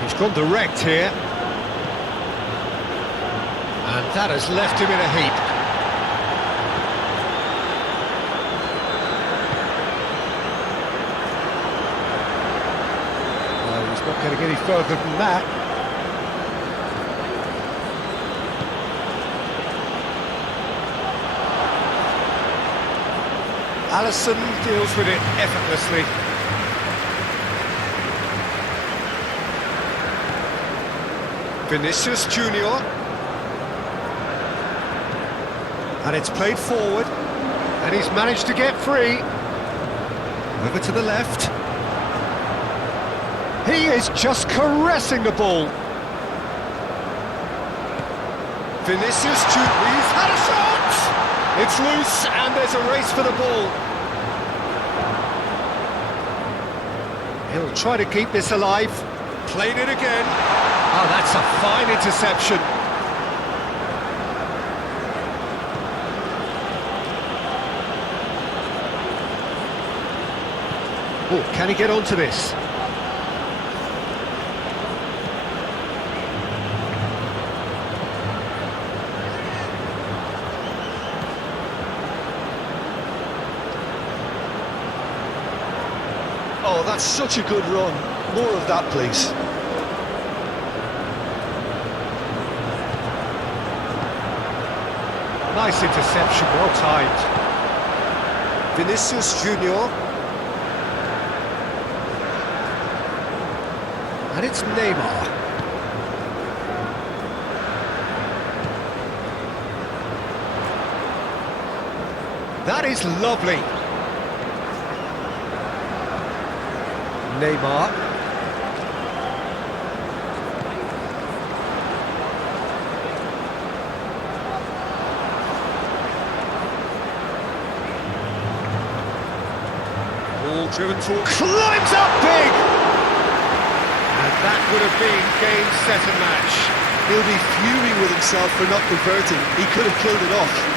He's gone direct here. And that has left him in a heap. No, he's not getting any further than that. Alisson deals with it effortlessly. Vinicius Junior. And it's played forward, and he's managed to get free. Over to the left. He is just caressing the ball. Vinicius Junior, he's had a shot! It's loose, and there's a race for the ball. He'll try to keep this alive. Played it again. Oh, that's a fine interception. Oh, can he get onto this? Oh, that's such a good run. More of that, please. Nice interception, well timed. Vinicius Junior. And it's Neymar. That is lovely. Neymar. Ball driven toward... Climbs up big! And that would have been game, set and match. He'll be fuming with himself for not converting. He could have killed it off.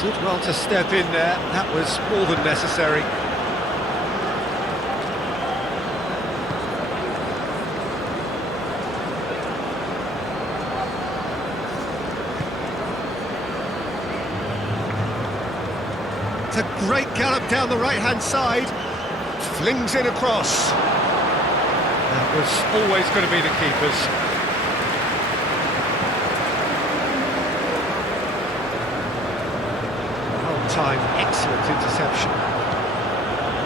Did well to step in there, that was more than necessary. It's a great gallop down the right-hand side, flings it across. That was always going to be the keeper's. Time, excellent interception.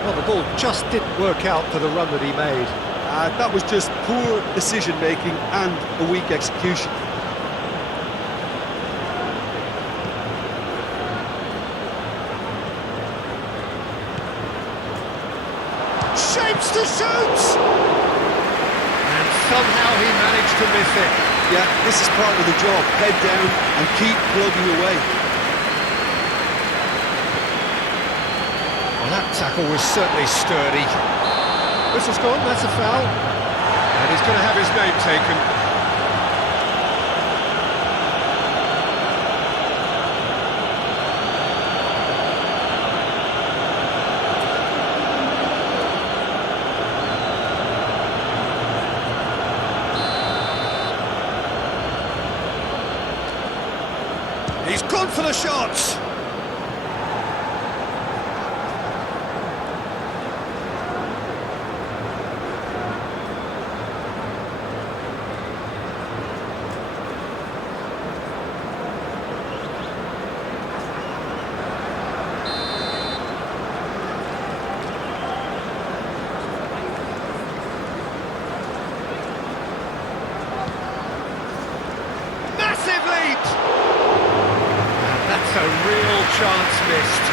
Well, the ball just didn't work out for the run that he made. That was just poor decision-making and a weak execution. Shapes to shoot! And somehow he managed to miss it. Yeah, this is part of the job. Head down and keep plugging away. Well, that tackle was certainly sturdy. Whistle's gone, that's a foul. And he's going to have his name taken. He's gone for the shots. Massive leap! And that's a real chance missed.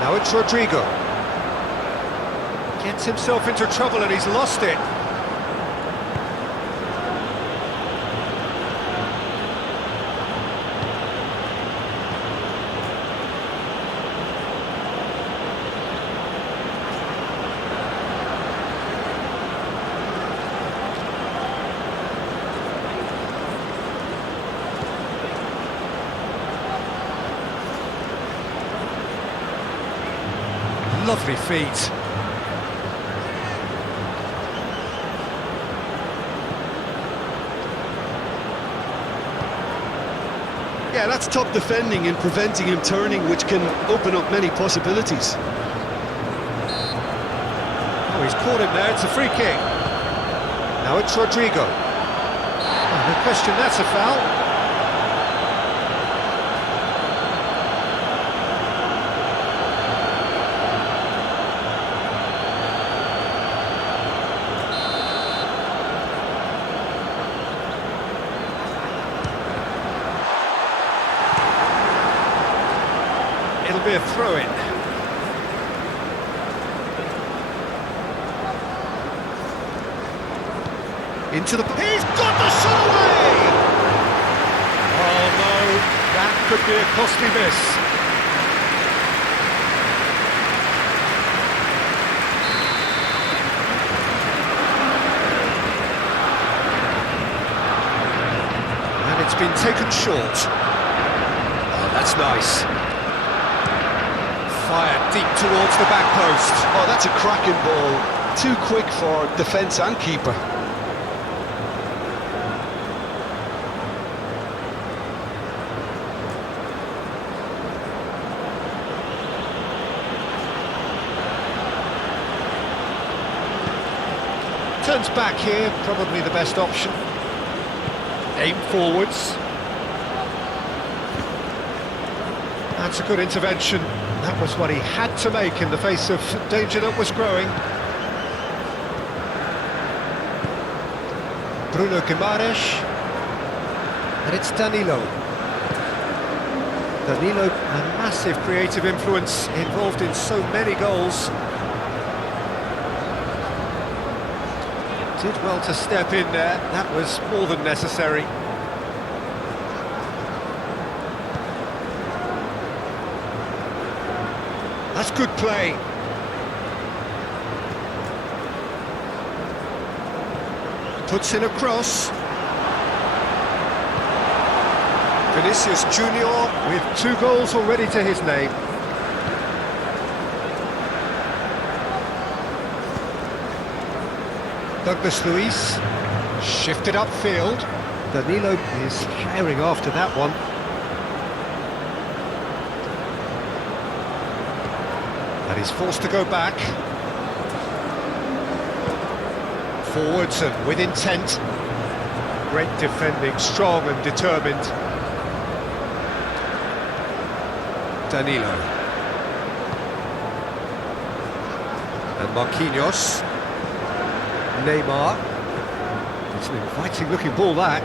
Now it's Rodrigo. Gets himself into trouble and he's lost it. Lovely feet. Yeah, that's top defending and preventing him turning, which can open up many possibilities. Oh, he's caught him there, it's a free kick. Now it's Rodrigo. Oh, no question, that's a foul. It'll be a throw-in. Into the... He's got the shot away! Oh no, that could be a costly miss. And it's been taken short. Oh, that's nice. Fired deep towards the back post. Oh, that's a cracking ball. Too quick for defence and keeper. Turns back here, probably the best option. Aim forwards. That's a good intervention. That was what he had to make in the face of danger that was growing. Bruno Guimaraes. And it's Danilo. Danilo, a massive creative influence, involved in so many goals. Did well to step in there, that was more than necessary. That's good play. Puts in a cross. Vinicius Junior with 2 goals already to his name. Douglas Luiz, shifted upfield. Danilo is firing after that one. And he's forced to go back. Forwards and with intent. Great defending, strong and determined. Danilo. And Marquinhos. Neymar. It's an inviting looking ball, that.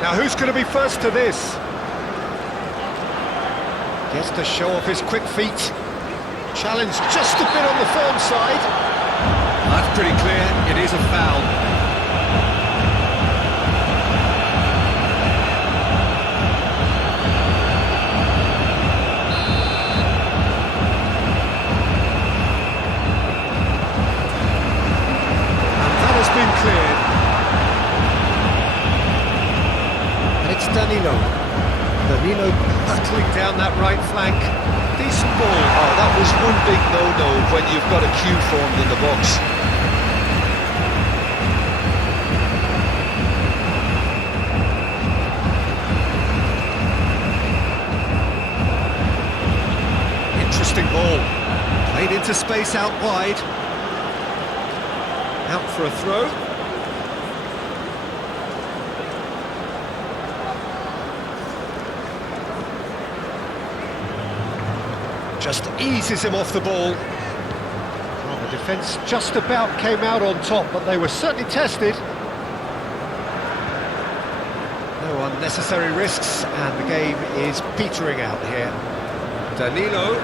Now who's going to be first to this? Gets to show off his quick feet. Challenge just a bit on the firm side. That's pretty clear, it is a foul. Been cleared. And it's Danilo. Danilo hurtling down that right flank. Decent ball. Oh, that was one big no-no when you've got a queue formed in the box. Interesting ball. Played into space out wide. Out for a throw. Just eases him off the ball. Well, the defence just about came out on top, but they were certainly tested. No unnecessary risks, and the game is petering out here. Danilo.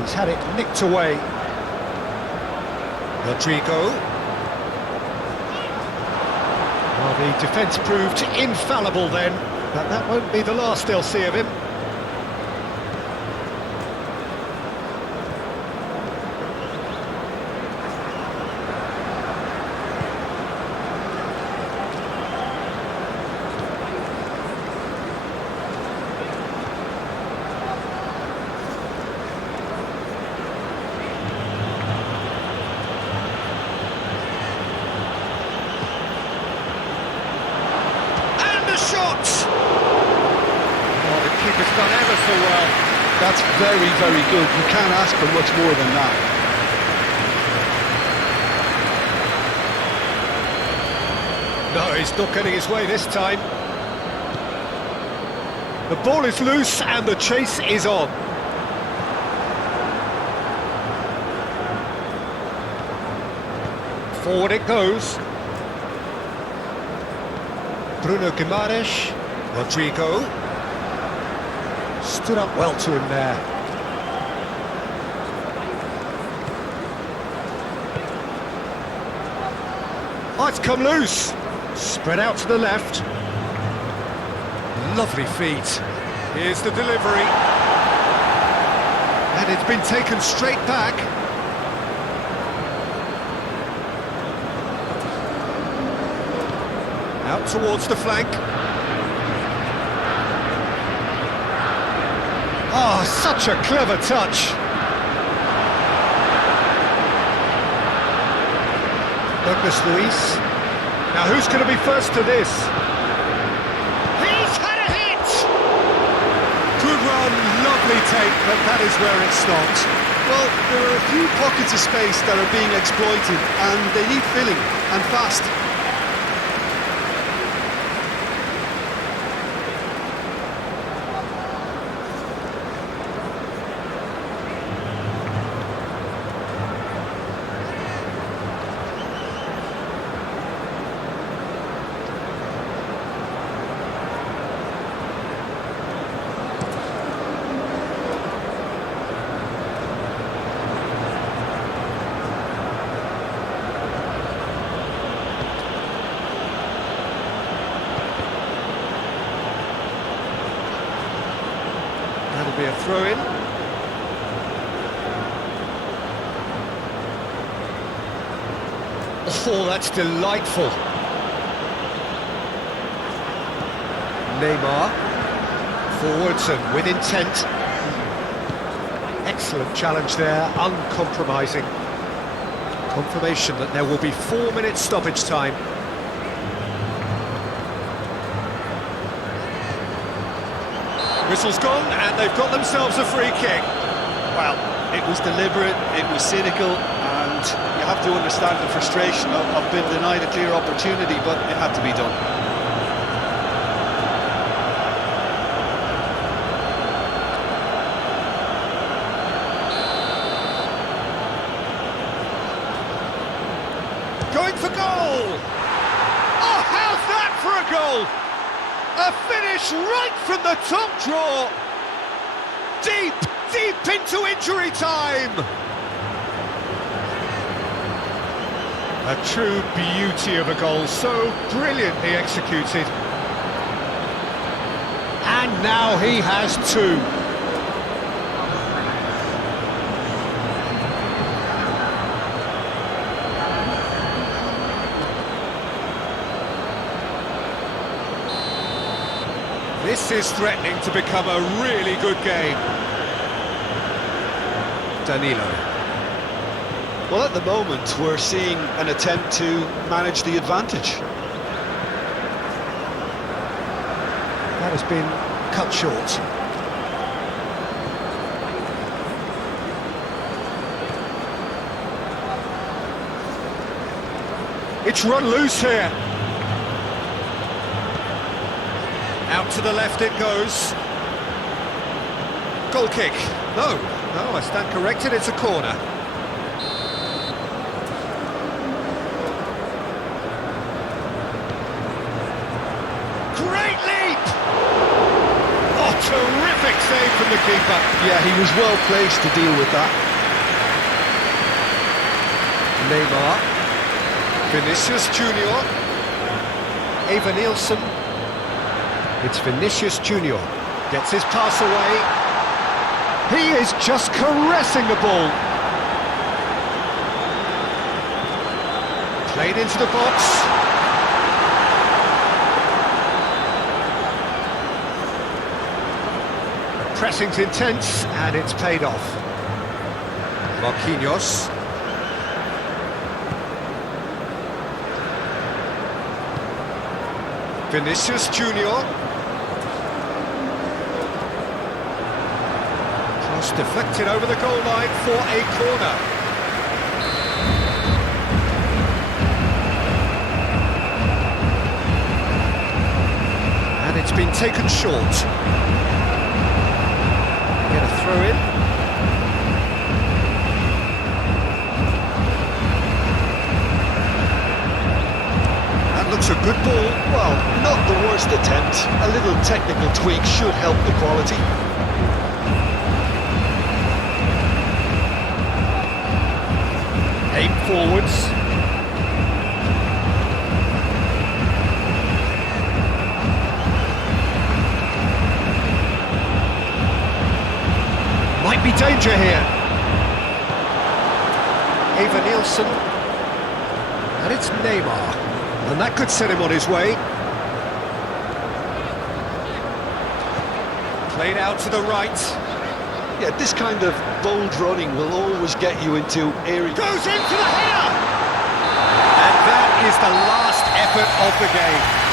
He's had it nicked away. Rodrigo. Well, the defence proved infallible then, but that won't be the last they'll see of him. Keeper's done ever so well. That's very, very good. You can't ask for much more than that. No, he's not getting his way this time. The ball is loose and the chase is on. Forward it goes. Bruno Guimaraes. Rodrigo. Stood up well to him there. Oh, it's come loose. Spread out to the left. Lovely feet. Here's the delivery. And it's been taken straight back. Out towards the flank. Oh, such a clever touch. Douglas Luiz. Now who's going to be first to this? He's had a hit! Good run, lovely take, but that is where it stopped. Well, there are a few pockets of space that are being exploited, and they need filling, and fast. It'll be a throw-in. Oh, that's delightful. Neymar, forwards and with intent. Excellent challenge there, uncompromising. Confirmation that there will be 4 minutes stoppage time. Whistle's gone, and they've got themselves a free kick. Well, it was deliberate, it was cynical, and you have to understand the frustration of being denied a clear opportunity, but it had to be done. Going for goal! Oh, how's that for a goal? A finish right from the top draw! Deep, deep into injury time! A true beauty of a goal, so brilliantly executed. And now he has two. This is threatening to become a really good game. Danilo. Well, at the moment, we're seeing an attempt to manage the advantage. That has been cut short. It's run loose here. Out to the left it goes. Goal kick. No, I stand corrected, it's a corner. Great leap! Oh, terrific save from the keeper. Yeah, he was well placed to deal with that. Neymar. Vinicius Junior. Ava Nielsen. It's Vinicius Junior. Gets his pass away. He is just caressing the ball. Played into the box. Pressing's intense, and it's paid off. Marquinhos. Vinicius Junior. Cross deflected over the goal line for a corner. And it's been taken short. Get a throw in. That looks a good ball. Well, not the worst attempt. A little technical tweak should help the quality. Aim forwards. Might be danger here. Ava Nielsen. And it's Neymar. And that could set him on his way. Played out to the right. Yeah, this kind of bold running will always get you into areas. Goes in for the header! And that is the last effort of the game.